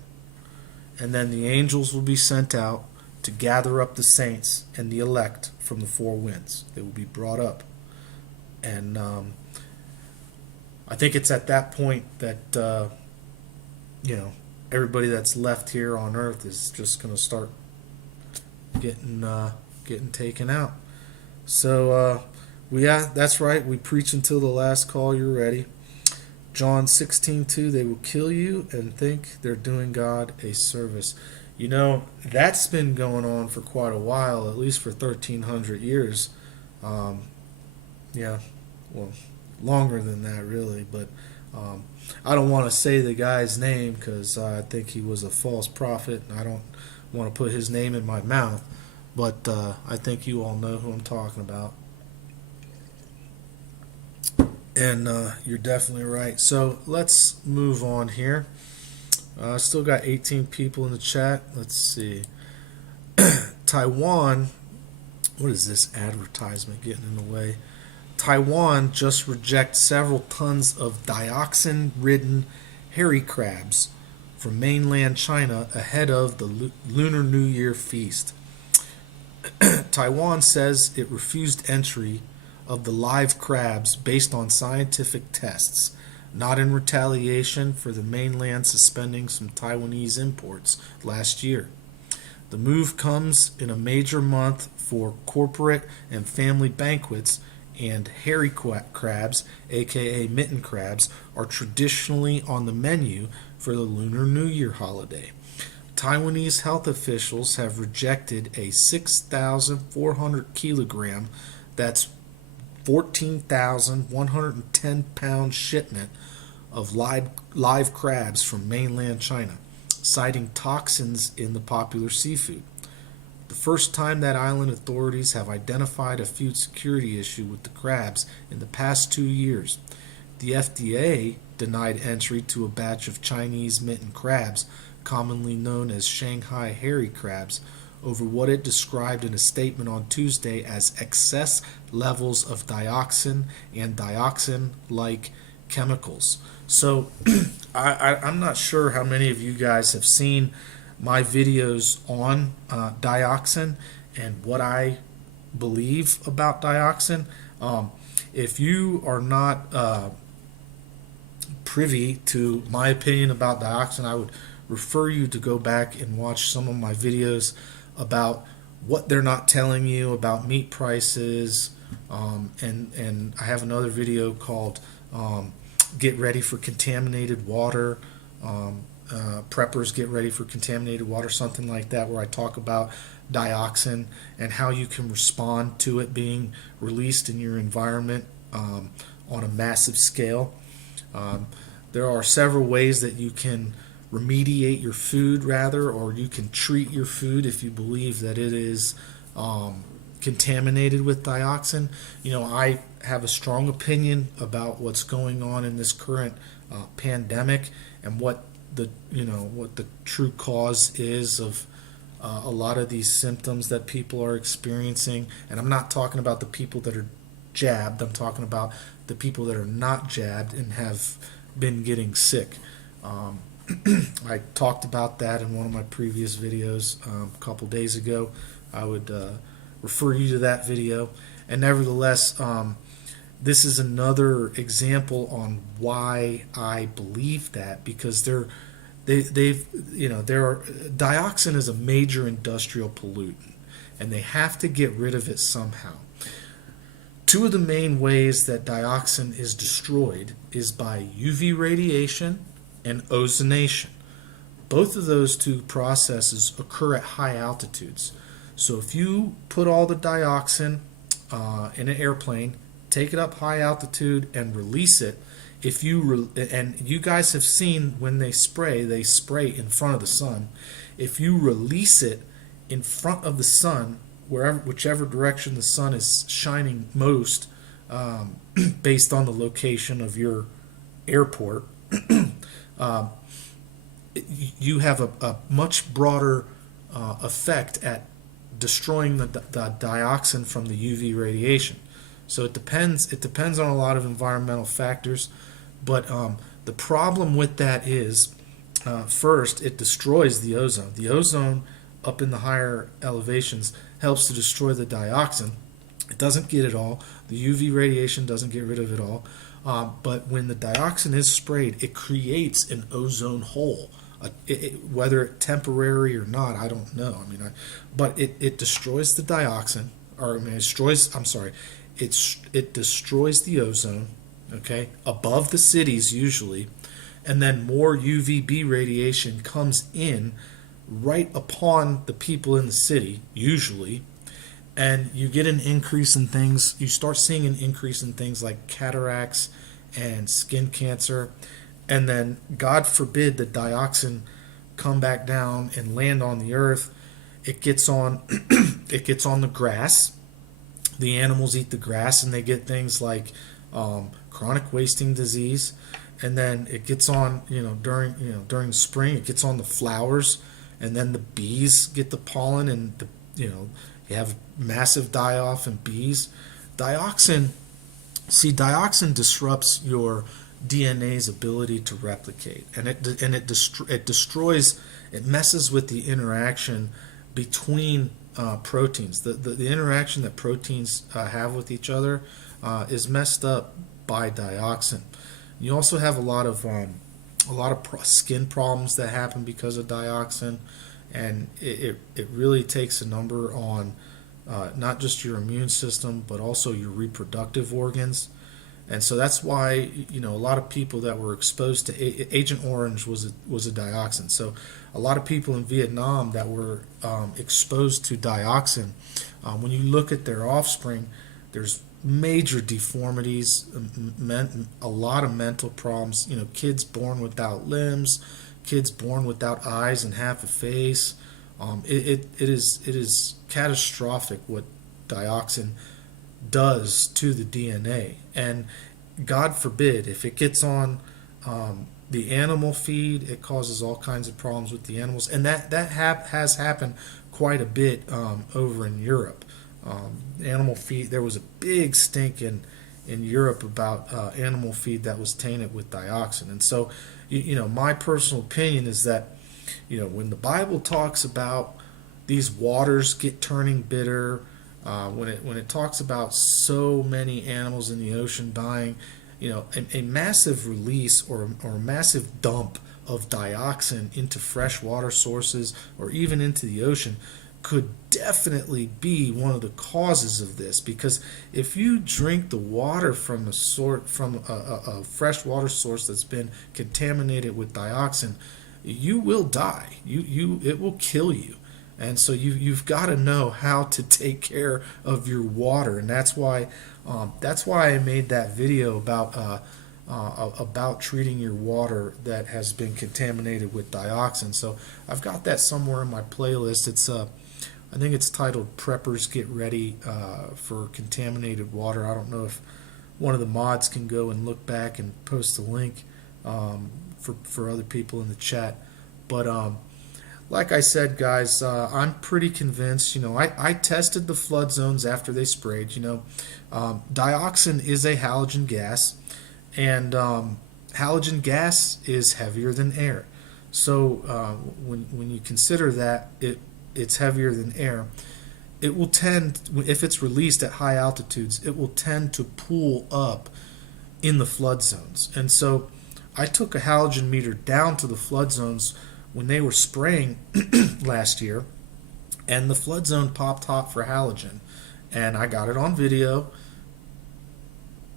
And then the angels will be sent out to gather up the saints and the elect from the four winds. They will be brought up. And I think it's at that point that, everybody that's left here on earth is just going to start getting taken out. So, that's right. We preach until the last call. You're ready. John 16:2, they will kill you and think they're doing God a service. That's been going on for quite a while, at least for 1,300 years. Longer than that, really. But I don't want to say the guy's name because I think he was a false prophet, and I don't want to put his name in my mouth. But I think you all know who I'm talking about. And you're definitely right. So let's move on here. I still got 18 people in the chat. Let's see. Taiwan. What is this advertisement getting in the way? Taiwan just rejects several tons of dioxin-ridden hairy crabs from mainland China ahead of the Lunar New Year feast. Taiwan says it refused entry of the live crabs based on scientific tests, not in retaliation for the mainland suspending some Taiwanese imports last year. The move comes in a major month for corporate and family banquets, and hairy crabs, aka mitten crabs, are traditionally on the menu for the Lunar New Year holiday. Taiwanese health officials have rejected a 6,400 kilogram, that's 14,110 pound shipment of live crabs from mainland China, citing toxins in the popular seafood. The first time that island authorities have identified a food security issue with the crabs in the past 2 years. The FDA denied entry to a batch of Chinese mitten crabs, commonly known as Shanghai hairy crabs, over what it described in a statement on Tuesday as excess levels of dioxin and dioxin-like chemicals. So I'm not sure how many of you guys have seen my videos on dioxin and what I believe about dioxin. If you are not privy to my opinion about dioxin, I would refer you to go back and watch some of my videos about what they're not telling you about meat prices, and I have another video called Get Ready for Contaminated Water, Preppers Get Ready for Contaminated Water, something like that, where I talk about dioxin and how you can respond to it being released in your environment on a massive scale. There are several ways that you can remediate your food, or you can treat your food if you believe that it is contaminated with dioxin. I have a strong opinion about what's going on in this current pandemic and what the true cause is of a lot of these symptoms that people are experiencing. And I'm not talking about the people that are jabbed, I'm talking about the people that are not jabbed and have been getting sick. Um, I talked about that in one of my previous videos a couple days ago. I would refer you to that video. And nevertheless, this is another example on why I believe that, because they've dioxin is a major industrial pollutant, and they have to get rid of it somehow. Two of the main ways that dioxin is destroyed is by UV radiation and ozonation. Both of those two processes occur at high altitudes. So if you put all the dioxin in an airplane, take it up high altitude and release it, and you guys have seen when they spray in front of the sun. If you release it in front of the sun, whichever direction the sun is shining most, based on the location of your airport, you have a much broader effect at destroying the dioxin from the UV radiation. So it depends. It depends on a lot of environmental factors, but the problem with that is, first, it destroys the ozone. The ozone up in the higher elevations helps to destroy the dioxin. It doesn't get it all. The UV radiation doesn't get rid of it all. But when the dioxin is sprayed, it creates an ozone hole. Whether it's temporary or not, I don't know. But it destroys the dioxin, it destroys. I'm sorry. It destroys the ozone, okay, above the cities usually, and then more UVB radiation comes in right upon the people in the city usually, and you get an increase in things. You start seeing an increase in things like cataracts and skin cancer, and then God forbid the dioxin come back down and land on the earth. It gets on it gets on the grass. The animals eat the grass and they get things like chronic wasting disease, and then it gets on during spring it gets on the flowers, and then the bees get the pollen, and you have massive die-off in bees. Dioxin disrupts your DNA's ability to replicate, and it destroys. It messes with the interaction between proteins. The interaction that proteins have with each other is messed up by dioxin. You also have a lot of skin problems that happen because of dioxin, and it really takes a number on not just your immune system but also your reproductive organs. And so that's why a lot of people that were exposed to Agent Orange was a dioxin. So a lot of people in Vietnam that were exposed to dioxin, when you look at their offspring, there's major deformities, a lot of mental problems. Kids born without limbs, kids born without eyes and half a face. It is catastrophic what dioxin does to the DNA, and God forbid if it gets on the animal feed, it causes all kinds of problems with the animals, and that has happened quite a bit over in Europe. Animal feed, there was a big stink in Europe about animal feed that was tainted with dioxin. And so my personal opinion is that when the Bible talks about these waters turning bitter, when it talks about so many animals in the ocean dying, a massive release or a massive dump of dioxin into fresh water sources or even into the ocean could definitely be one of the causes of this. Because if you drink the water from a fresh water source that's been contaminated with dioxin, you will die. It will kill you. And so you've got to know how to take care of your water, and that's why I made that video about treating your water that has been contaminated with dioxin. So I've got that somewhere in my playlist. I think it's titled "Preppers Get Ready for Contaminated Water." I don't know if one of the mods can go and look back and post a link for other people in the chat, but like I said, guys, I'm pretty convinced. I tested the flood zones after they sprayed. Dioxin is a halogen gas, and halogen gas is heavier than air. So when you consider that it's heavier than air, it will tend, if it's released at high altitudes, it will tend to pool up in the flood zones. And so I took a halogen meter down to the flood zones when they were spraying last year, and the flood zone popped hot for halogen, and I got it on video,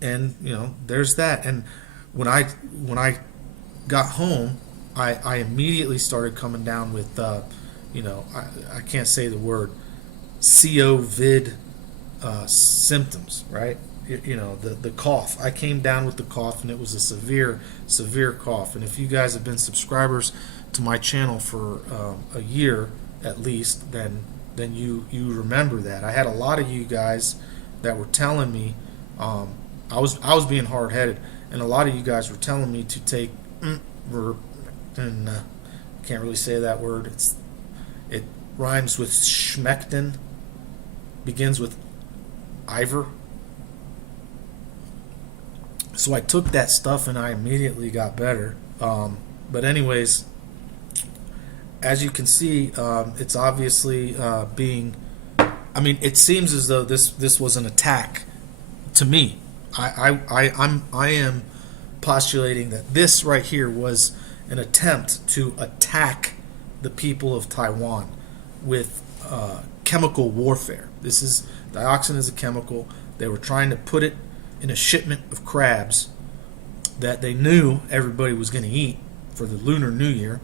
and there's that. And when I got home, I immediately started coming down with I can't say the word COVID symptoms, right? The cough. I came down with the cough, and it was a severe cough. And if you guys have been subscribers to my channel for a year at least, then you remember that. I had a lot of you guys that were telling me I was being hard headed, and a lot of you guys were telling me to take and can't really say that word. It rhymes with schmectin, begins with Ivor. So I took that stuff and I immediately got better. But anyways, as you can see, it's obviously being. I mean, it seems as though this was an attack to me. I am postulating that this right here was an attempt to attack the people of Taiwan with chemical warfare. Dioxin is a chemical. They were trying to put it in a shipment of crabs that they knew everybody was going to eat for the Lunar New Year,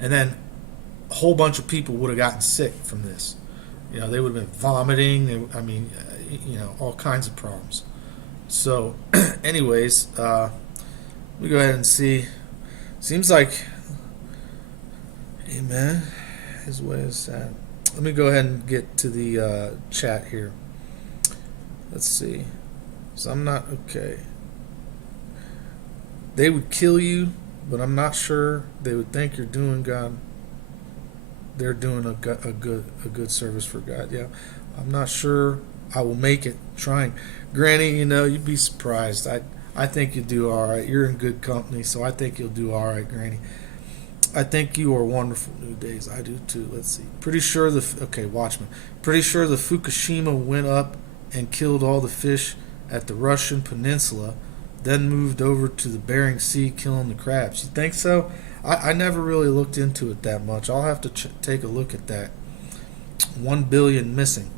and then a whole bunch of people would have gotten sick from this. They would have been vomiting. All kinds of problems. So, anyways, we go ahead and see. Seems like, hey man, his way is sad. Let me go ahead and get to the chat here. Let's see. So I'm not okay. They would kill you, but I'm not sure they would think you're doing God. They're doing a good service for God. Yeah, I'm not sure I will make it trying. Granny, you'd be surprised. I think you'll do all right. You're in good company, so I think you'll do all right, Granny. I think you are wonderful. New days. I do too. Let's see. Pretty sure Watchman. Pretty sure the Fukushima went up and killed all the fish at the Russian peninsula, then moved over to the Bering Sea, killing the crabs. You think so? I never really looked into it that much. I'll have to take a look at that. 1 billion missing.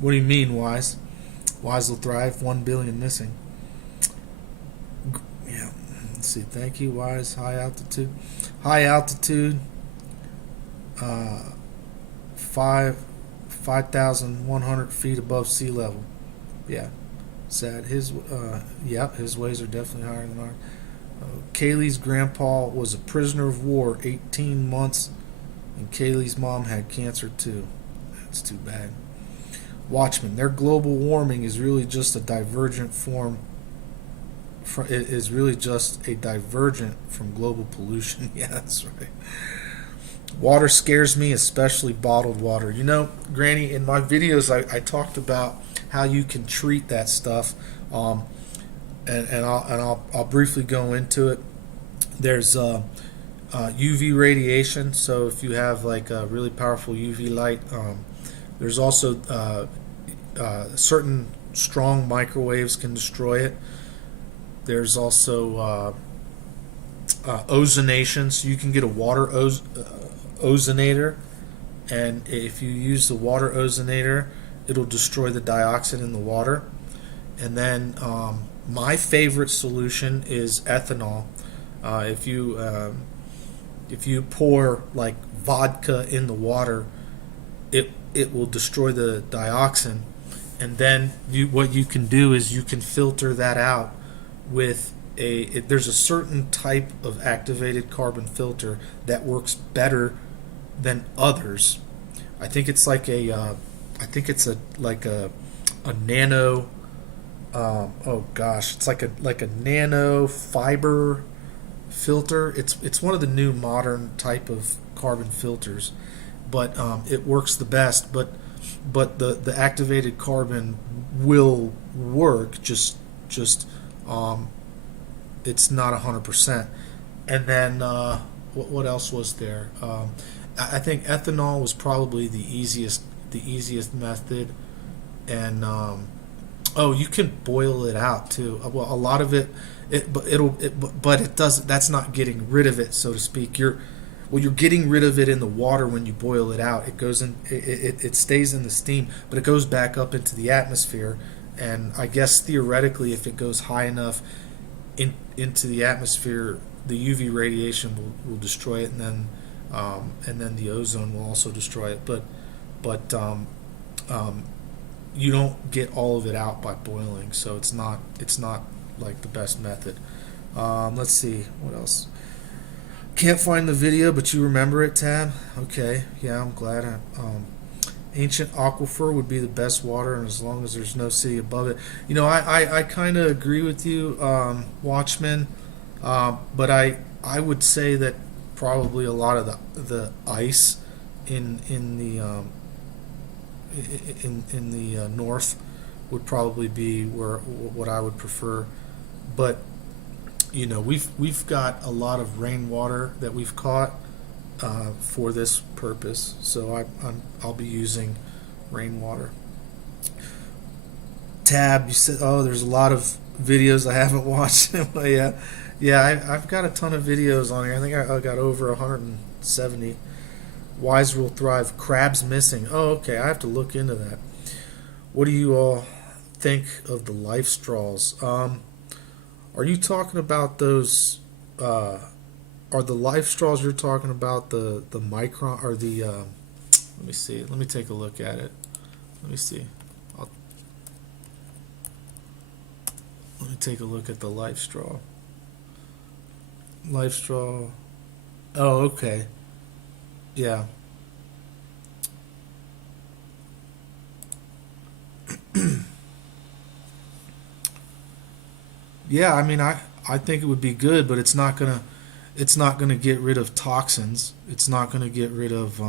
What do you mean, Wise? Wise will thrive. 1 billion missing. Yeah. Let's see. Thank you, Wise. High altitude. High altitude. 5,100 feet above sea level. Yeah. Sad. His ways are definitely higher than ours. Kaylee's grandpa was a prisoner of war 18 months, and Kaylee's mom had cancer too. That's too bad. Watchmen, their global warming is really just a divergent form. It is really just a divergent from global pollution. Yeah, that's right. Water scares me, especially bottled water. Granny, in my videos, I talked about how you can treat that stuff, and I'll briefly go into it. There's UV radiation. So if you have like a really powerful UV light, there's also certain strong microwaves can destroy it. There's also ozonation, so you can get a water ozonator, and if you use the water ozonator, it'll destroy the dioxin in the water. And then my favorite solution is ethanol. If you pour like vodka in the water, it will destroy the dioxin, and then what you can do is you can filter that out with there's a certain type of activated carbon filter that works better than others. I think it's like a nano. It's like a nano fiber filter. It's one of the new modern type of carbon filters, but it works the best. But the activated carbon will work. Just it's not 100%. And then what else was there? I think ethanol was probably the easiest method, and oh, you can boil it out too. Well, a lot of but it does. That's not getting rid of it, so to speak. You're getting rid of it in the water when you boil it out. It goes in. It stays in the steam, but it goes back up into the atmosphere. And I guess theoretically, if it goes high enough into the atmosphere, the UV radiation will destroy it, and then the ozone will also destroy it. But you don't get all of it out by boiling, so it's not like the best method. Let's see what else. Can't find the video, but you remember it, Tab? Okay, yeah, I'm glad. Ancient aquifer would be the best water, and as long as there's no city above it. I kind of agree with you, Watchman, but I would say that probably a lot of the ice in the north would probably be what I would prefer. But we've got a lot of rainwater that we've caught for this purpose, so I'll be using rainwater. Tab, you said, oh, there's a lot of videos I haven't watched. Well, yeah, I've got a ton of videos on here. I think I got over 170. Wise will thrive. Crabs missing. Oh, okay. I have to look into that. What do you all think of the life straws? Are you talking about those? Are the life straws you're talking about the micron or the? Let me see. Let me take a look at it. Let me see. Let me take a look at the life straw. Life straw. Oh, okay. Yeah. Yeah, I mean, I think it would be good, but it's not gonna get rid of toxins. It's not gonna get rid of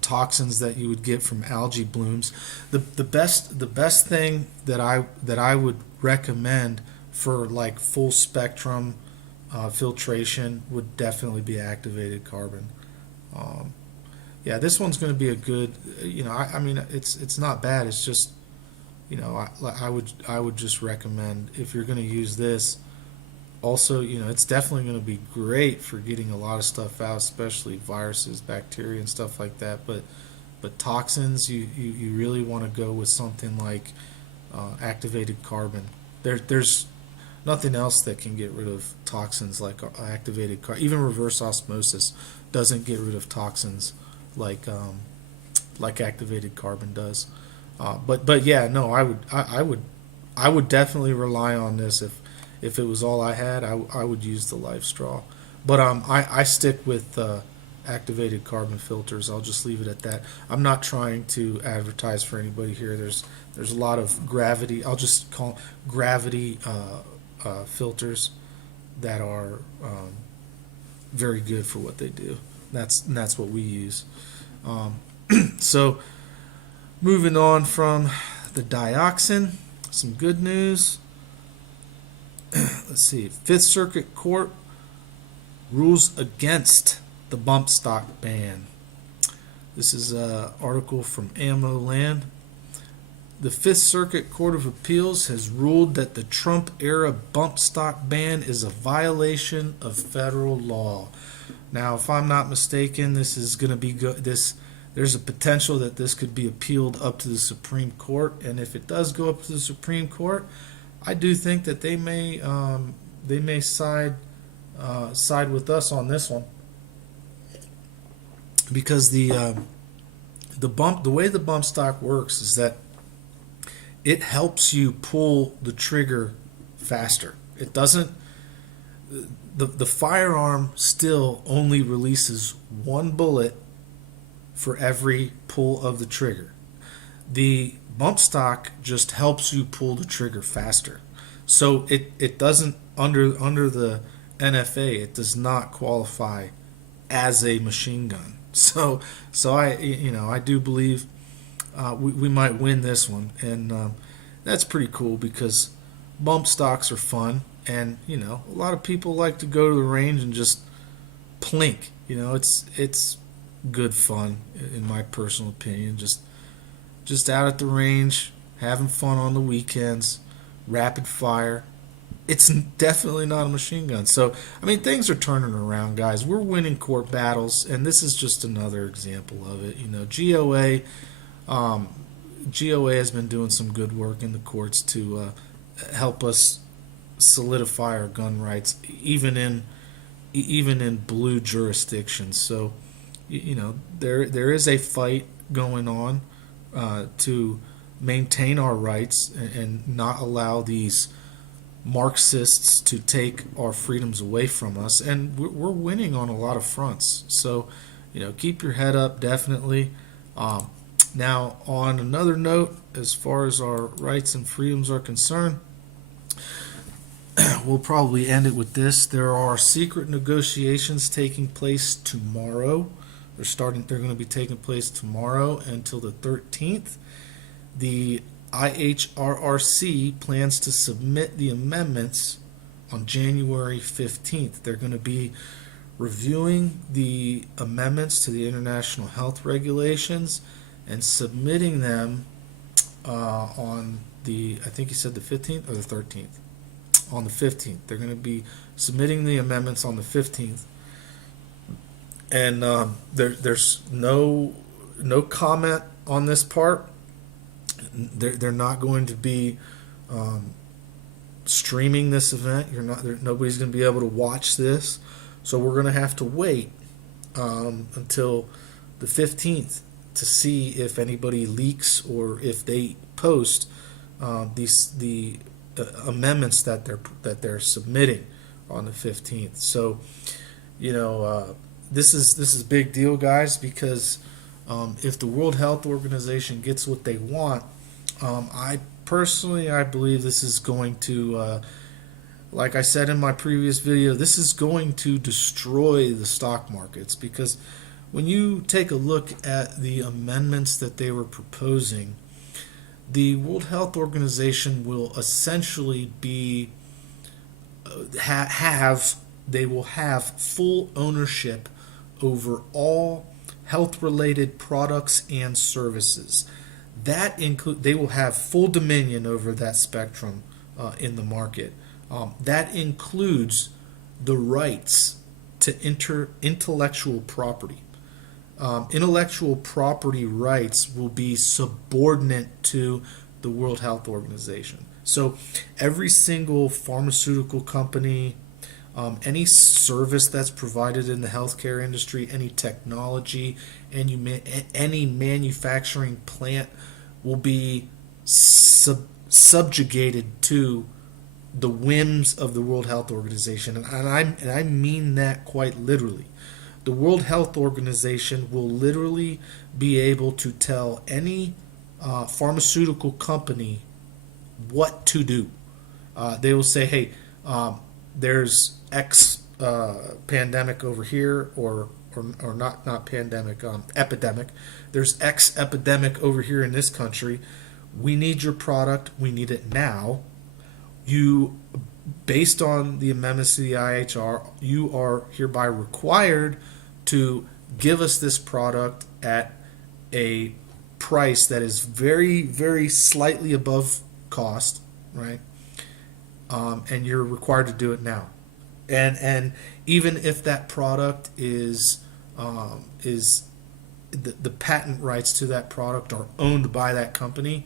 toxins that you would get from algae blooms. The best thing that I would recommend for like full spectrum filtration would definitely be activated carbon. Yeah, this one's going to be a good. I mean, it's not bad. It's just, I would just recommend if you're going to use this. Also, it's definitely going to be great for getting a lot of stuff out, especially viruses, bacteria, and stuff like that. But toxins, you really want to go with something like activated carbon. There's nothing else that can get rid of toxins like activated carbon. Even reverse osmosis doesn't get rid of toxins like activated carbon does. But yeah, no, I would definitely rely on this if it was all I had. I would use the life straw. But I stick with activated carbon filters. I'll just leave it at that. I'm not trying to advertise for anybody here. There's a lot of gravity. I'll just call gravity filters that are very good for what they do. That's what we use. So moving on from the dioxin, some good news. Let's see. Fifth Circuit Court rules against the bump stock ban. This is an article from Ammo Land. The Fifth Circuit Court of Appeals has ruled that the Trump-era bump stock ban is a violation of federal law. Now, if I'm not mistaken, this is going to be good. There's a potential that this could be appealed up to the Supreme Court, and if it does go up to the Supreme Court, I do think that they may side with us on this one, because the way the bump stock works is that it helps you pull the trigger faster. It doesn't. The firearm still only releases one bullet for every pull of the trigger. The bump stock just helps you pull the trigger faster. So it doesn't, under the NFA, it does not qualify as a machine gun. So I do believe we might win this one, and that's pretty cool because bump stocks are fun, and a lot of people like to go to the range and just plink. It's good fun in my personal opinion. Just out at the range, having fun on the weekends, rapid fire. It's definitely not a machine gun. So, I mean, things are turning around, guys. We're winning court battles, and this is just another example of it. GOA has been doing some good work in the courts to help us solidify our gun rights, even in blue jurisdictions. So, there is a fight going on to maintain our rights and not allow these Marxists to take our freedoms away from us, and we're winning on a lot of fronts. So, keep your head up, definitely. Now, on another note, as far as our rights and freedoms are concerned, we'll probably end it with this. There are secret negotiations taking place tomorrow. They're going to be taking place tomorrow until the 13th. The IHRRC plans to submit the amendments on January 15th. They're going to be reviewing the amendments to the international health regulations and submitting them on I think you said the 15th or the 13th? On the 15th. They're going to be submitting the amendments on the 15th. And there's no comment on this part. They're not going to be streaming this event. Nobody's going to be able to watch this. So we're going to have to wait until the 15th to see if anybody leaks or if they post the amendments that they're submitting on the 15th. So, this is a big deal, guys, because if the World Health Organization gets what they want, I believe this is going to, like I said in my previous video, this is going to destroy the stock markets, because when you take a look at the amendments that they were proposing, the World Health Organization will essentially be they will have full ownership over all health-related products and services. They will have full dominion over that spectrum in the market. That includes the rights to intellectual property. Intellectual property rights will be subordinate to the World Health Organization. So every single pharmaceutical company, any service that's provided in the healthcare industry, any technology, any manufacturing plant will be subjugated to the whims of the World Health Organization. And I mean that quite literally. The World Health Organization will literally be able to tell any pharmaceutical company what to do. They will say, hey, there's X pandemic over here, or not pandemic, epidemic. There's X epidemic over here in this country. We need your product. We need it now. Based on the amendments to the IHR, you are hereby required to give us this product at a price that is very, very slightly above cost, right? And you're required to do it now. And even if that product is the patent rights to that product are owned by that company,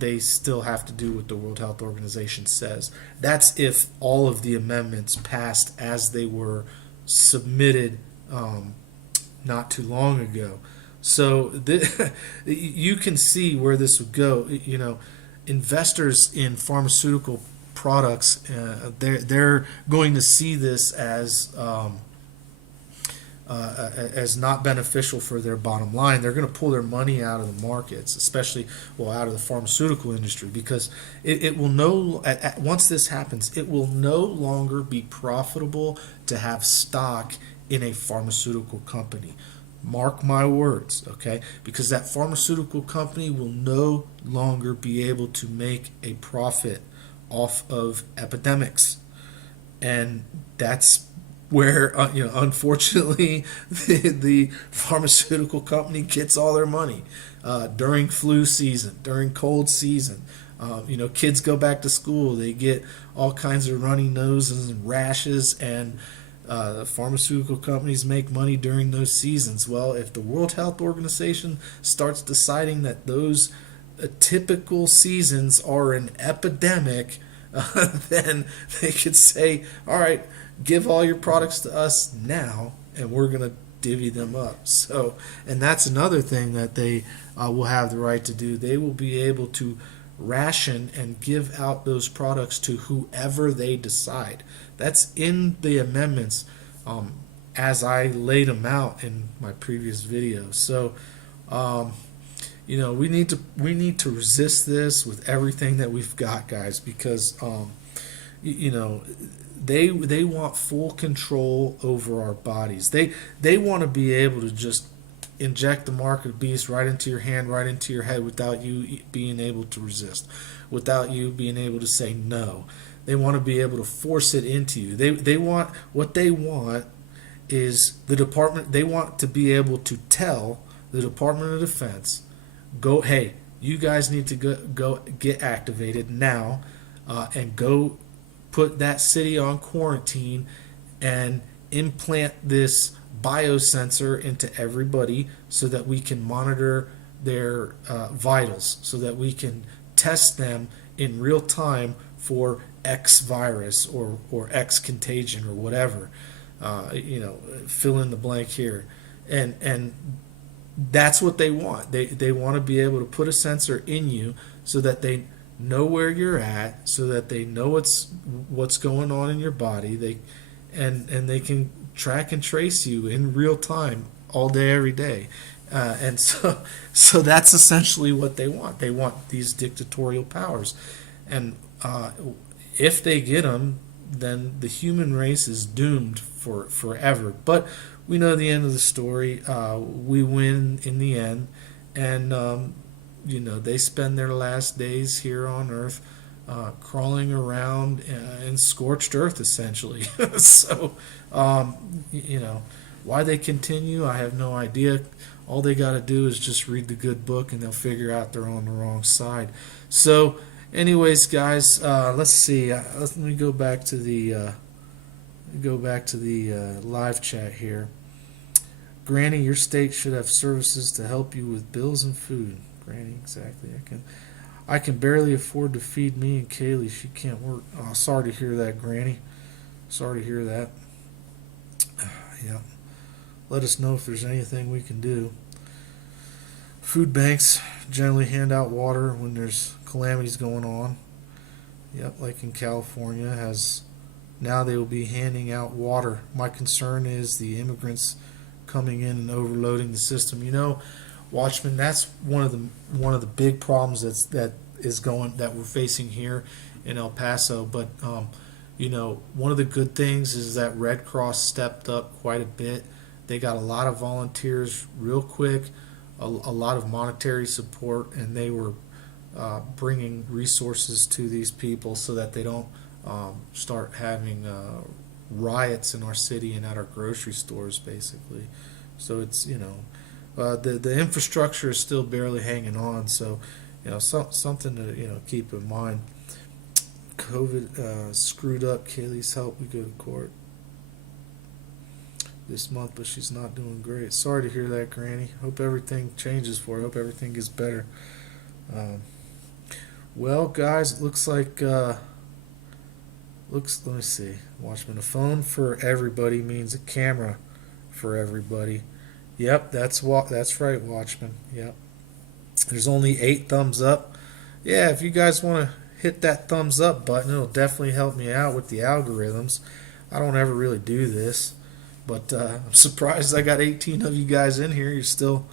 they still have to do what the World Health Organization says. That's if all of the amendments passed as they were submitted not too long ago. So you can see where this would go. Investors in pharmaceutical products, they're going to see this as as not beneficial for their bottom line. They're going to pull their money out of the markets, especially out of the pharmaceutical industry, because it will once this happens, it will no longer be profitable to have stock in a pharmaceutical company. Mark my words, okay? Because that pharmaceutical company will no longer be able to make a profit off of epidemics. And that's where, unfortunately, the pharmaceutical company gets all their money during flu season, during cold season. Kids go back to school, they get all kinds of runny noses and rashes, and pharmaceutical companies make money during those seasons. Well, if the World Health Organization starts deciding that those typical seasons are an epidemic, then they could say, all right, give all your products to us now, and we're going to divvy them up. So, and that's another thing that they will have the right to do. They will be able to ration and give out those products to whoever they decide. That's in the amendments as I laid them out in my previous video. So, we need to resist this with everything that we've got, guys, because they want full control over our bodies. They want to be able to just inject the mark of the beast right into your hand, right into your head, without you being able to resist, without you being able to say no. They want to be able to force it into you. They want is the department. They want to be able to tell the Department of Defense, hey, you guys need to go get activated now, and go put that city on quarantine and implant this biosensor into everybody so that we can monitor their vitals, so that we can test them in real time for X virus or X contagion or whatever. Fill in the blank here. And that's what they want. They want to be able to put a sensor in you so that they know where you're at, so that they know what's going on in your body. And they can track and trace you in real time all day, every day. And so that's essentially what they want. They want these dictatorial powers. And if they get them, then the human race is doomed for forever. But we know the end of the story. We win in the end. And, they spend their last days here on Earth crawling around in scorched earth, essentially. So, why they continue, I have no idea. All they got to do is just read the good book, and they'll figure out they're on the wrong side. So, anyways, guys, let's see. Let me go back to the live chat here. Granny, your state should have services to help you with bills and food. Granny, exactly. I can barely afford to feed me and Kaylee. She can't work. Oh, sorry to hear that, Granny. Sorry to hear that. Yeah. Let us know if there's anything we can do. Food banks generally hand out water when there's calamities going on. Yep, like in California, now they will be handing out water. My concern is the immigrants coming in and overloading the system. Watchmen, that's one of the big problems that we're facing here in El Paso. But one of the good things is that Red Cross stepped up quite a bit. They got a lot of volunteers real quick, a lot of monetary support, and they were bringing resources to these people so that they don't start having riots in our city and at our grocery stores, basically. So it's the infrastructure is still barely hanging on. So something to keep in mind. COVID screwed up Kaylee's help. We go to court this month, but she's not doing great. Sorry to hear that, Granny. Hope everything changes for her. Hope everything gets better. Well, guys, it looks like let me see. Watchman, a phone for everybody means a camera for everybody. Yep, that's right, Watchman. Yep. There's only 8 thumbs up. Yeah, if you guys want to hit that thumbs up button, it'll definitely help me out with the algorithms. I don't ever really do this. But I'm surprised I got 18 of you guys in here. You're still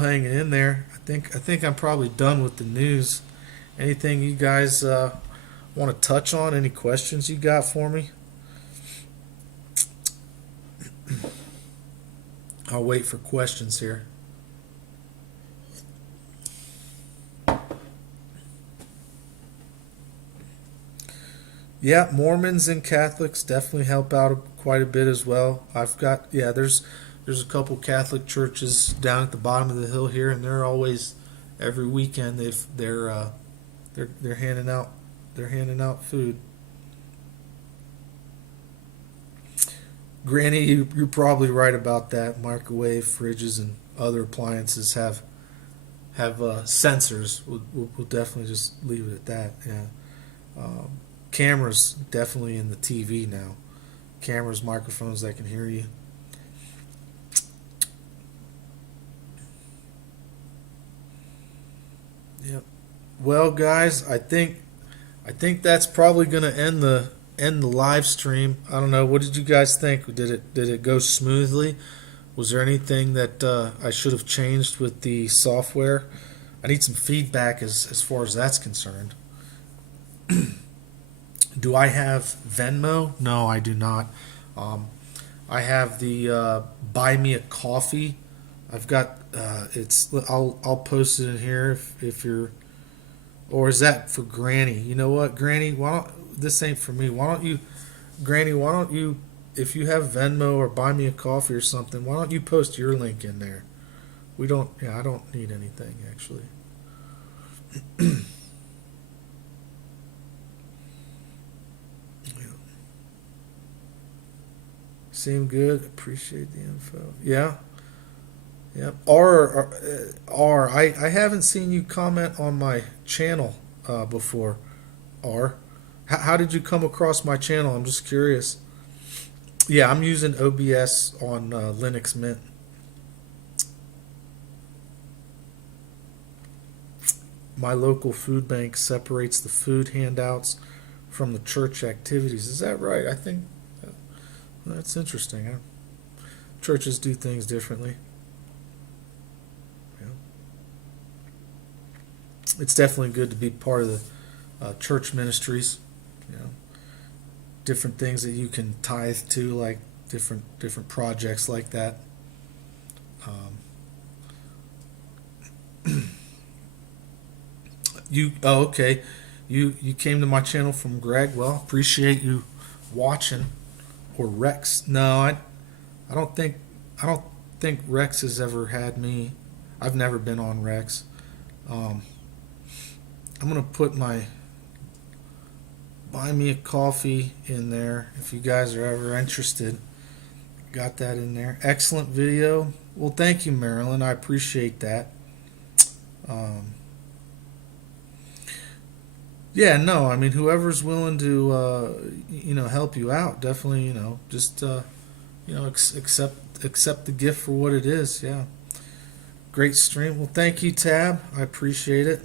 hanging in there. I think I'm probably done with the news. Anything you guys want to touch on? Any questions you got for me? I'll wait for questions here. Yeah, Mormons and Catholics definitely help out quite a bit as well. I've got there's a couple Catholic churches down at the bottom of the hill here, and they're always every weekend they're handing out food. Granny, you're probably right about that. Microwave, fridges, and other appliances have sensors. We'll definitely just leave it at that. Yeah. Um, Cameras definitely in the TV now. Cameras, microphones that can hear you. Yep. Well, guys, I think that's probably going to end the live stream. I don't know. What did you guys think? Did it go smoothly? Was there anything that I should have changed with the software? I need some feedback as far as that's concerned. Do I have Venmo? No, I do not. Um, I have the Buy Me a Coffee. I've got it's. I'll post it in here if you're. Or is that for Granny? You know what, Granny? Why don't this ain't for me? Why don't you, Granny? Why don't you, if you have Venmo or Buy Me a Coffee or something, why don't you post your link in there? We don't. Yeah, I don't need anything actually. Yeah. Seem good. Appreciate the info. Yeah. Yeah. I haven't seen you comment on my channel before. R. How did you come across my channel? I'm just curious. Yeah, I'm using OBS on Linux Mint. My local food bank separates the food handouts from the church activities. Is that right? I think that's interesting. Huh? Churches do things differently. Yeah. It's definitely good to be part of the church ministries. You know, different things that you can tithe to, like different projects like that. Um, okay. You came to my channel from Greg. Well, appreciate you watching. Or Rex. No, I don't think I don't think Rex has ever had me. I've never been on Rex. Um, I'm gonna put my Buy Me a Coffee in there if you guys are ever interested. Got that in there. Excellent video. Well, thank you, Marilyn. I appreciate that. Um, yeah, no, I mean, whoever's willing to, help you out, definitely, just, accept the gift for what it is. Yeah, great stream. Well, thank you, Tab. I appreciate it.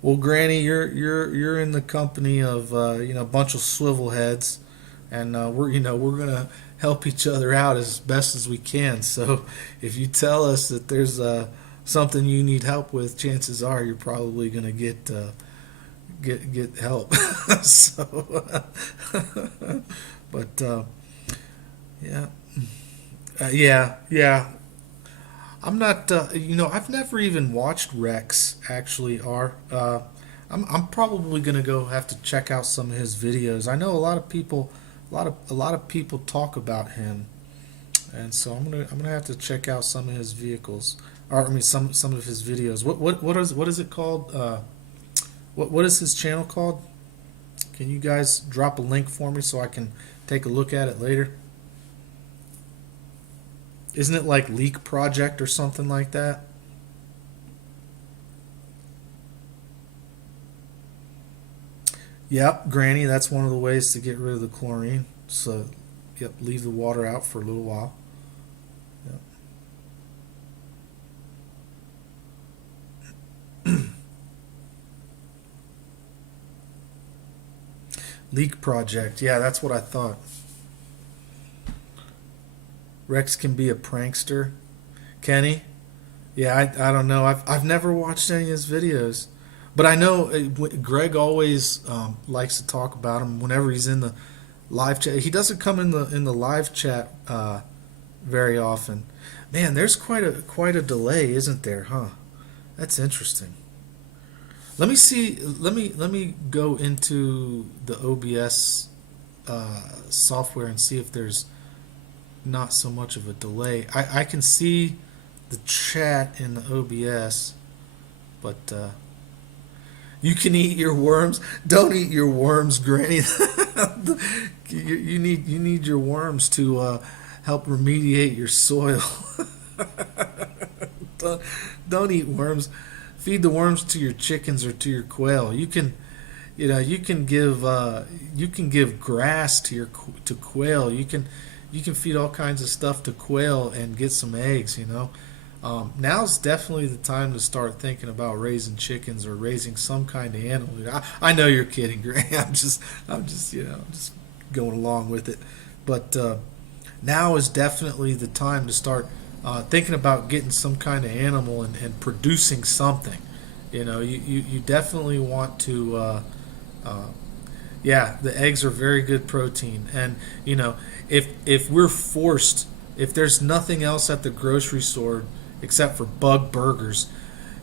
Well, Granny, you're in the company of a bunch of swivel heads, and we're gonna help each other out as best as we can. So if you tell us that there's something you need help with, chances are you're probably gonna get help. So, but yeah, yeah. I'm not, I've never even watched Rex actually. I'm probably gonna go have to check out some of his videos. I know a lot of people, a lot of people talk about him, and so I'm gonna have to check out some of his vehicles, or I mean some of his videos. What is it called? What is his channel called? Can you guys drop a link for me so I can take a look at it later? Isn't it like Leak Project or something like that? Yep, Granny, that's one of the ways to get rid of the chlorine. So, yep, leave the water out for a little while. Yep. Leak Project, yeah, that's what I thought. Rex can be a prankster. Kenny? Yeah, I don't know. I've never watched any of his videos, but I know Greg always likes to talk about him whenever he's in the live chat. He doesn't come in the live chat very often. Man, there's quite a delay, isn't there? Huh? That's interesting. Let me see. Let me go into the OBS software and see if there's not so much of a delay. I can see the chat in the OBS, but you can eat your worms. Don't eat your worms, Granny. You need your worms to help remediate your soil. don't, don't eat worms. Feed the worms to your chickens or to your quail. You can give grass to quail. You can feed all kinds of stuff to quail and get some eggs. Now's definitely the time to start thinking about raising chickens or raising some kind of animal. I know you're kidding, Gray. I'm just going along with it. But now is definitely the time to start thinking about getting some kind of animal and producing something. You definitely want to. Yeah, the eggs are very good protein, and if we're forced, if there's nothing else at the grocery store except for bug burgers,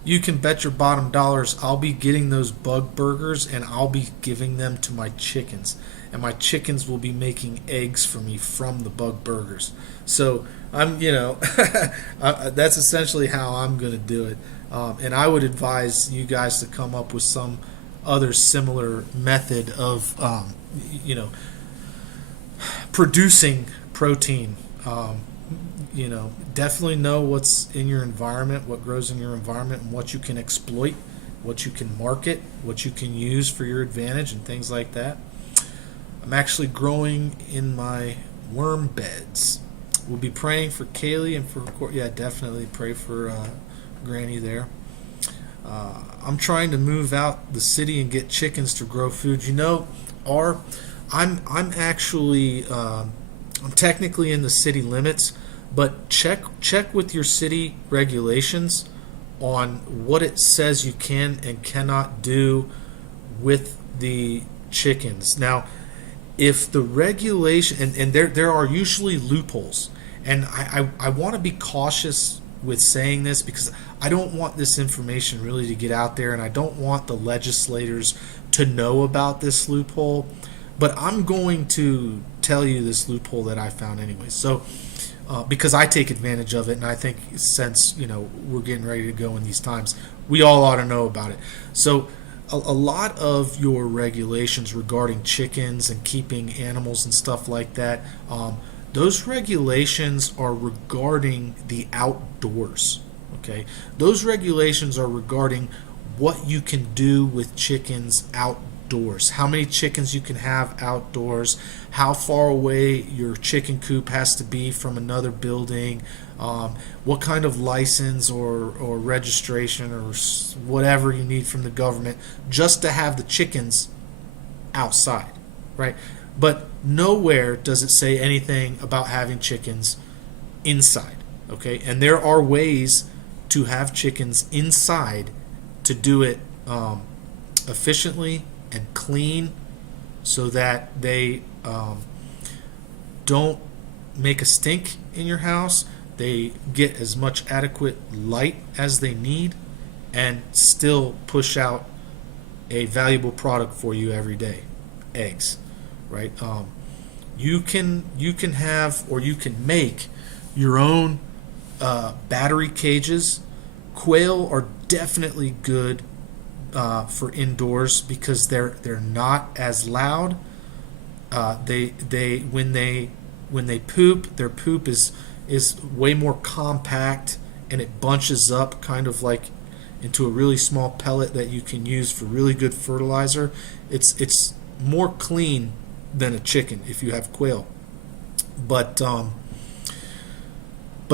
you can bet your bottom dollars I'll be getting those bug burgers and I'll be giving them to my chickens, and my chickens will be making eggs for me from the bug burgers. So that's essentially how I'm going to do it, and I would advise you guys to come up with some other similar method of producing protein. Definitely know what's in your environment, what grows in your environment, and what you can exploit, what you can market, what you can use for your advantage, and things like that. I'm actually growing in my worm beds. We'll be praying for Kaylee and for yeah, definitely pray for Granny there. I'm trying to move out the city and get chickens to grow food. I'm actually I'm technically in the city limits, but check with your city regulations on what it says you can and cannot do with the chickens. Now, if the regulation and there are usually loopholes, and I want to be cautious with saying this because I don't want this information really to get out there, and I don't want the legislators to know about this loophole, but I'm going to tell you this loophole that I found anyway. So because I take advantage of it, and I think since we're getting ready to go in these times, we all ought to know about it. So a lot of your regulations regarding chickens and keeping animals and stuff like that, those regulations are regarding the outdoors. Okay, those regulations are regarding what you can do with chickens outdoors, how many chickens you can have outdoors, how far away your chicken coop has to be from another building, what kind of license or registration or whatever you need from the government just to have the chickens outside, right? But nowhere does it say anything about having chickens inside, okay? And there are ways to have chickens inside to do it efficiently and clean so that they don't make a stink in your house. They get as much adequate light as they need and still push out a valuable product for you every day, eggs, right? You can have, or you can make your own battery cages. Quail are definitely good for indoors because they're not as loud. They when they poop, their poop is way more compact, and it bunches up kind of like into a really small pellet that you can use for really good fertilizer. It's more clean than a chicken if you have quail, but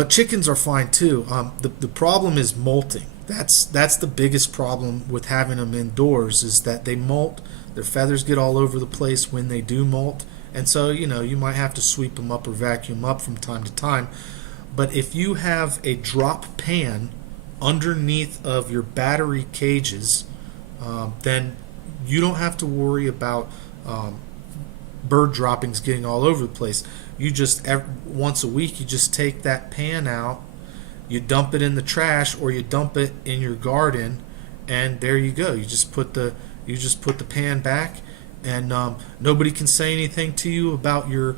chickens are fine too. The problem is molting. That's the biggest problem with having them indoors, is that they molt. Their feathers get all over the place when they do molt, And so, you might have to sweep them up or vacuum up from time to time. But if you have a drop pan underneath of your battery cages, then you don't have to worry about bird droppings getting all over the place. You just once a week, you just take that pan out, you dump it in the trash, or you dump it in your garden, and there you go. You just put the pan back, and nobody can say anything to you about your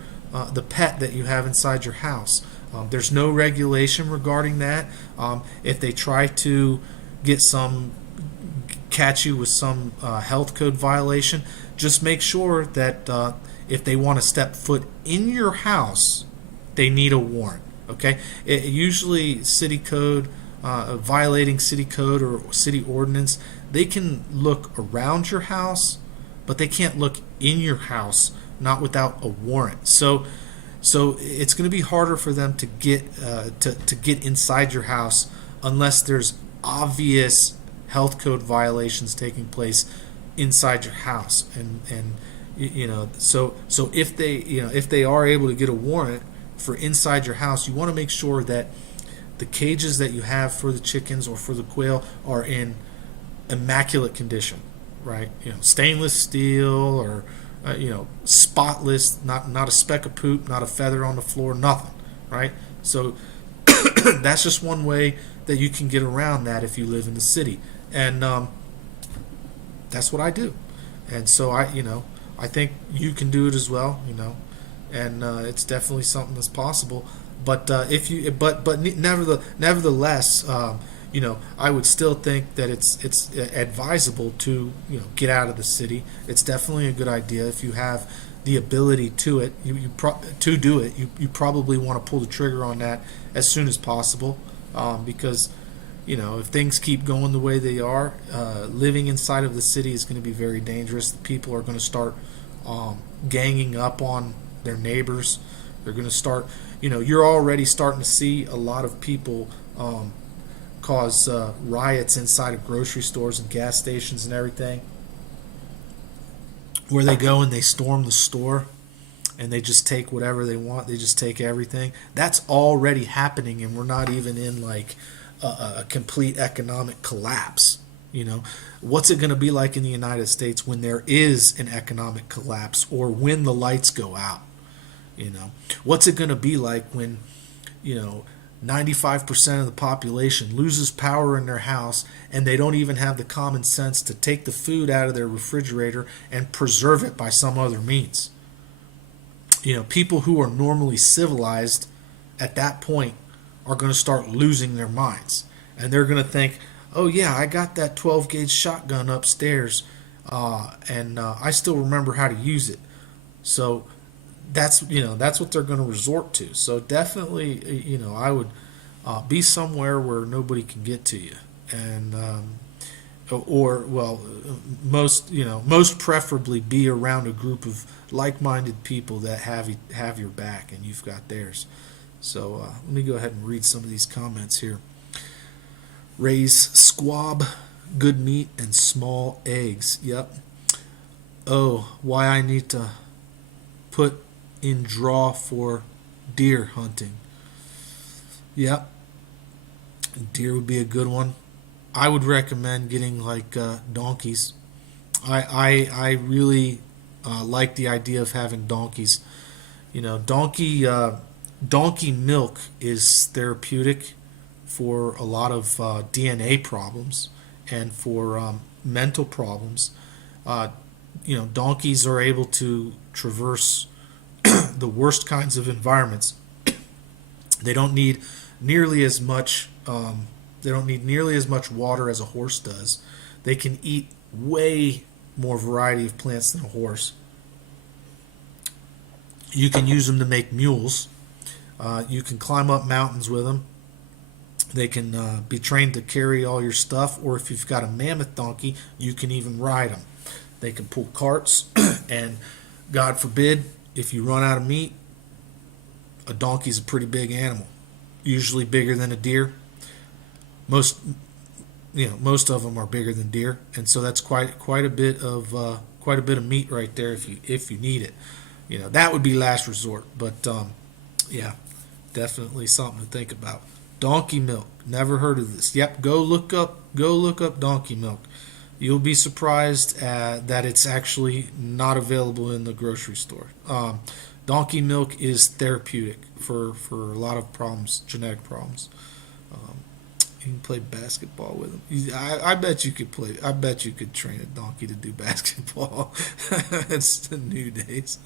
the pet that you have inside your house. There's no regulation regarding that. If they try to catch you with some health code violation, just make sure that if they want to step foot in your house, they need a warrant. Okay? Usually city code, violating city code or city ordinance, they can look around your house, but they can't look in your house, not without a warrant. So it's going to be harder for them to get inside your house unless there's obvious health code violations taking place inside your house. And so if they are able to get a warrant for inside your house, you want to make sure that the cages that you have for the chickens or for the quail are in immaculate condition, right? Stainless steel or spotless, not a speck of poop, not a feather on the floor, nothing, right? So that's just one way that you can get around that if you live in the city, and that's what I do. And so I think you can do it as well, and it's definitely something that's possible. But nevertheless, I would still think that it's advisable to get out of the city. It's definitely a good idea if you have the ability to it. To do it, you probably want to pull the trigger on that as soon as possible, because if things keep going the way they are, living inside of the city is going to be very dangerous. People are going to start ganging up on their neighbors. They're going to start. You're already starting to see a lot of people cause riots inside of grocery stores and gas stations and everything, where they go and they storm the store and they just take whatever they want. They just take everything. That's already happening, and we're not even in like a complete economic collapse. What's it going to be like in the United States when there is an economic collapse, or when the lights go out? What's it going to be like when 95% of the population loses power in their house, and they don't even have the common sense to take the food out of their refrigerator and preserve it by some other means? People who are normally civilized at that point are going to start losing their minds, and they're going to think, oh yeah, I got that 12 gauge shotgun upstairs, and I still remember how to use it. So that's what they're going to resort to. So definitely, I would be somewhere where nobody can get to you, and most preferably be around a group of like-minded people that have your back and you've got theirs. So let me go ahead and read some of these comments here. Raise squab, good meat, and small eggs. Yep. Oh, why I need to put in draw for deer hunting. Yep. Deer would be a good one. I would recommend getting like donkeys. I really like the idea of having donkeys. Donkey milk is therapeutic for a lot of DNA problems and for mental problems. Donkeys are able to traverse the worst kinds of environments. They don't need nearly as much. They don't need nearly as much water as a horse does. They can eat way more variety of plants than a horse. You can use them to make mules. You can climb up mountains with them. They can be trained to carry all your stuff, or if you've got a mammoth donkey, you can even ride them. They can pull carts, and God forbid, if you run out of meat, a donkey's a pretty big animal, usually bigger than a deer. Most of them are bigger than deer, and so that's quite a bit of meat right there if you need it. that would be last resort. But yeah, definitely something to think about. Donkey milk. Never heard of this. Yep, go look up donkey milk. You'll be surprised that it's actually not available in the grocery store. Donkey milk is therapeutic for a lot of problems, genetic problems. Um, you can play basketball with them. I bet you could play. I bet you could train a donkey to do basketball. It's the new days.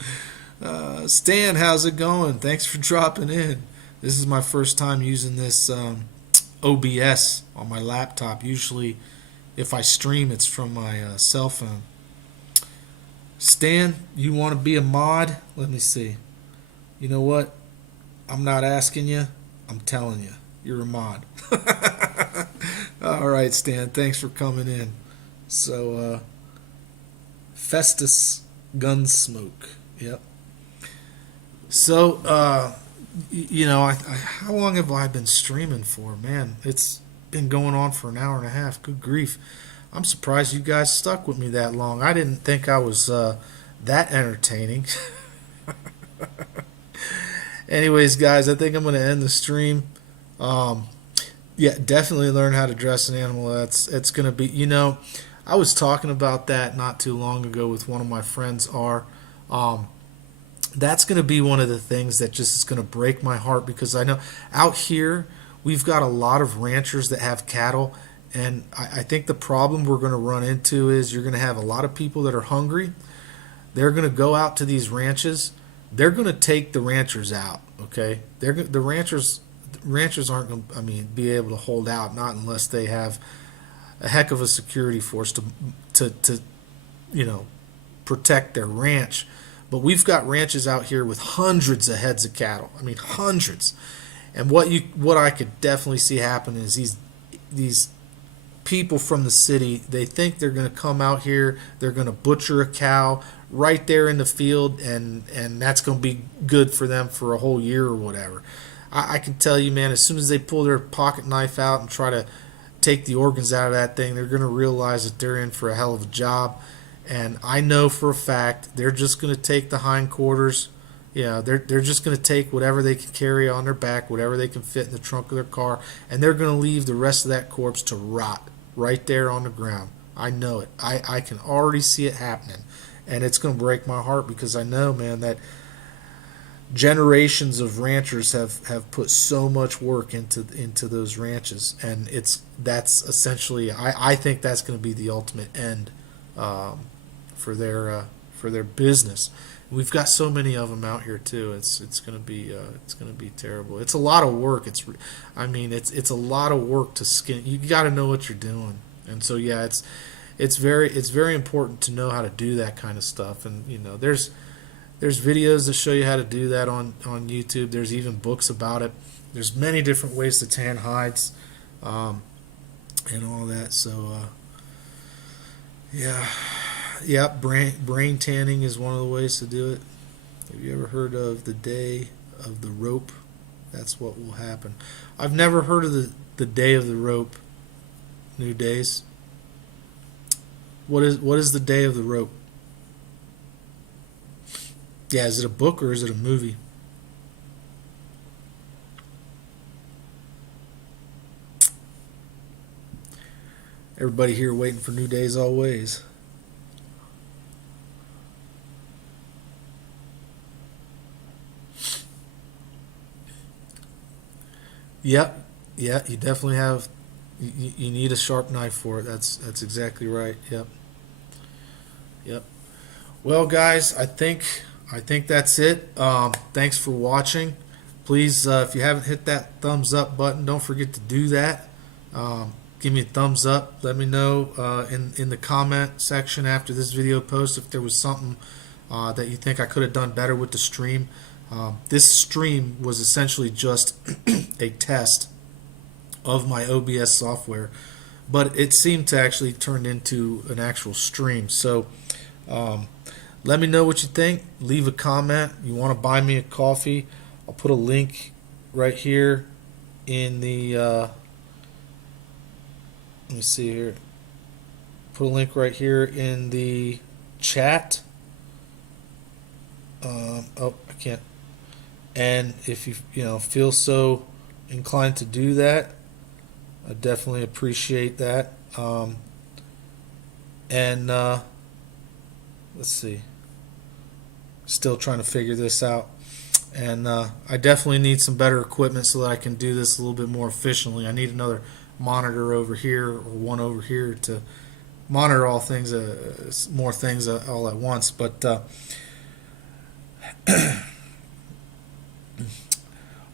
Stan, how's it going? Thanks for dropping in. This is my first time using this OBS on my laptop. Usually, if I stream, it's from my cell phone. Stan, you want to be a mod? Let me see. You know what? I'm not asking you. I'm telling you. You're a mod. All right, Stan. Thanks for coming in. So, Festus Gunsmoke. Yep. So, how long have I been streaming for? Man, it's been going on for an hour and a half. Good grief. I'm surprised you guys stuck with me that long. I didn't think I was that entertaining. Anyways, guys, I think I'm going to end the stream. Yeah, definitely learn how to dress an animal. It's going to be, I was talking about that not too long ago with one of my friends. That's going to be one of the things that just is going to break my heart, because I know out here we've got a lot of ranchers that have cattle, and I think the problem we're going to run into is you're going to have a lot of people that are hungry. They're going to go out to these ranches. They're going to take the ranchers out. Okay, the ranchers aren't going to, be able to hold out, not unless they have a heck of a security force to protect their ranch. But we've got ranches out here with hundreds of heads of cattle. Hundreds. And what I could definitely see happen is these people from the city, they think they're going to come out here, they're going to butcher a cow right there in the field, and that's going to be good for them for a whole year or whatever. I can tell you, man, as soon as they pull their pocket knife out and try to take the organs out of that thing, they're going to realize that they're in for a hell of a job. And I know for a fact they're just going to take the hindquarters. They're just going to take whatever they can carry on their back, whatever they can fit in the trunk of their car, and they're going to leave the rest of that corpse to rot right there on the ground. I know it. I can already see it happening, and it's going to break my heart, because I know, man, that generations of ranchers have put so much work into those ranches, and that's essentially, I think that's going to be the ultimate end for their business. We've got so many of them out here too. It's going to be terrible. It's a lot of work. It's a lot of work to skin. You got to know what you're doing, and so yeah, it's very important to know how to do that kind of stuff. And there's videos that show you how to do that on YouTube. There's even books about it. There's many different ways to tan hides, and all that. So yeah, brain tanning is one of the ways to do it. Have you ever heard of the day of the rope? That's what will happen. I've never heard of the day of the rope. New days. What is the day of the rope? Yeah, is it a book or is it a movie? Everybody here waiting for New Days always. Yep. Yeah, you definitely have. You need a sharp knife for it. That's exactly right. Yep. Yep. Well, guys, I think that's it. Thanks for watching. Please, if you haven't hit that thumbs up button, don't forget to do that. Give me a thumbs up. Let me know in the comment section after this video post if there was something that you think I could have done better with the stream. This stream was essentially just a test of my OBS software, but it seemed to actually turn into an actual stream. So let me know what you think. Leave a comment. You want to buy me a coffee, I'll put a link right here in the let me see here. Put a link right here in the chat. Oh, I can't. And if you feel so inclined to do that, I definitely appreciate that. And let's see. Still trying to figure this out. And I definitely need some better equipment so that I can do this a little bit more efficiently. I need another monitor over here or one over here to monitor all things, more things all at once. But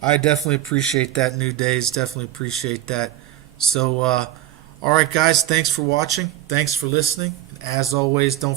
I definitely appreciate that. New Days, definitely appreciate that. So, all right, guys, thanks for watching. Thanks for listening. As always, don't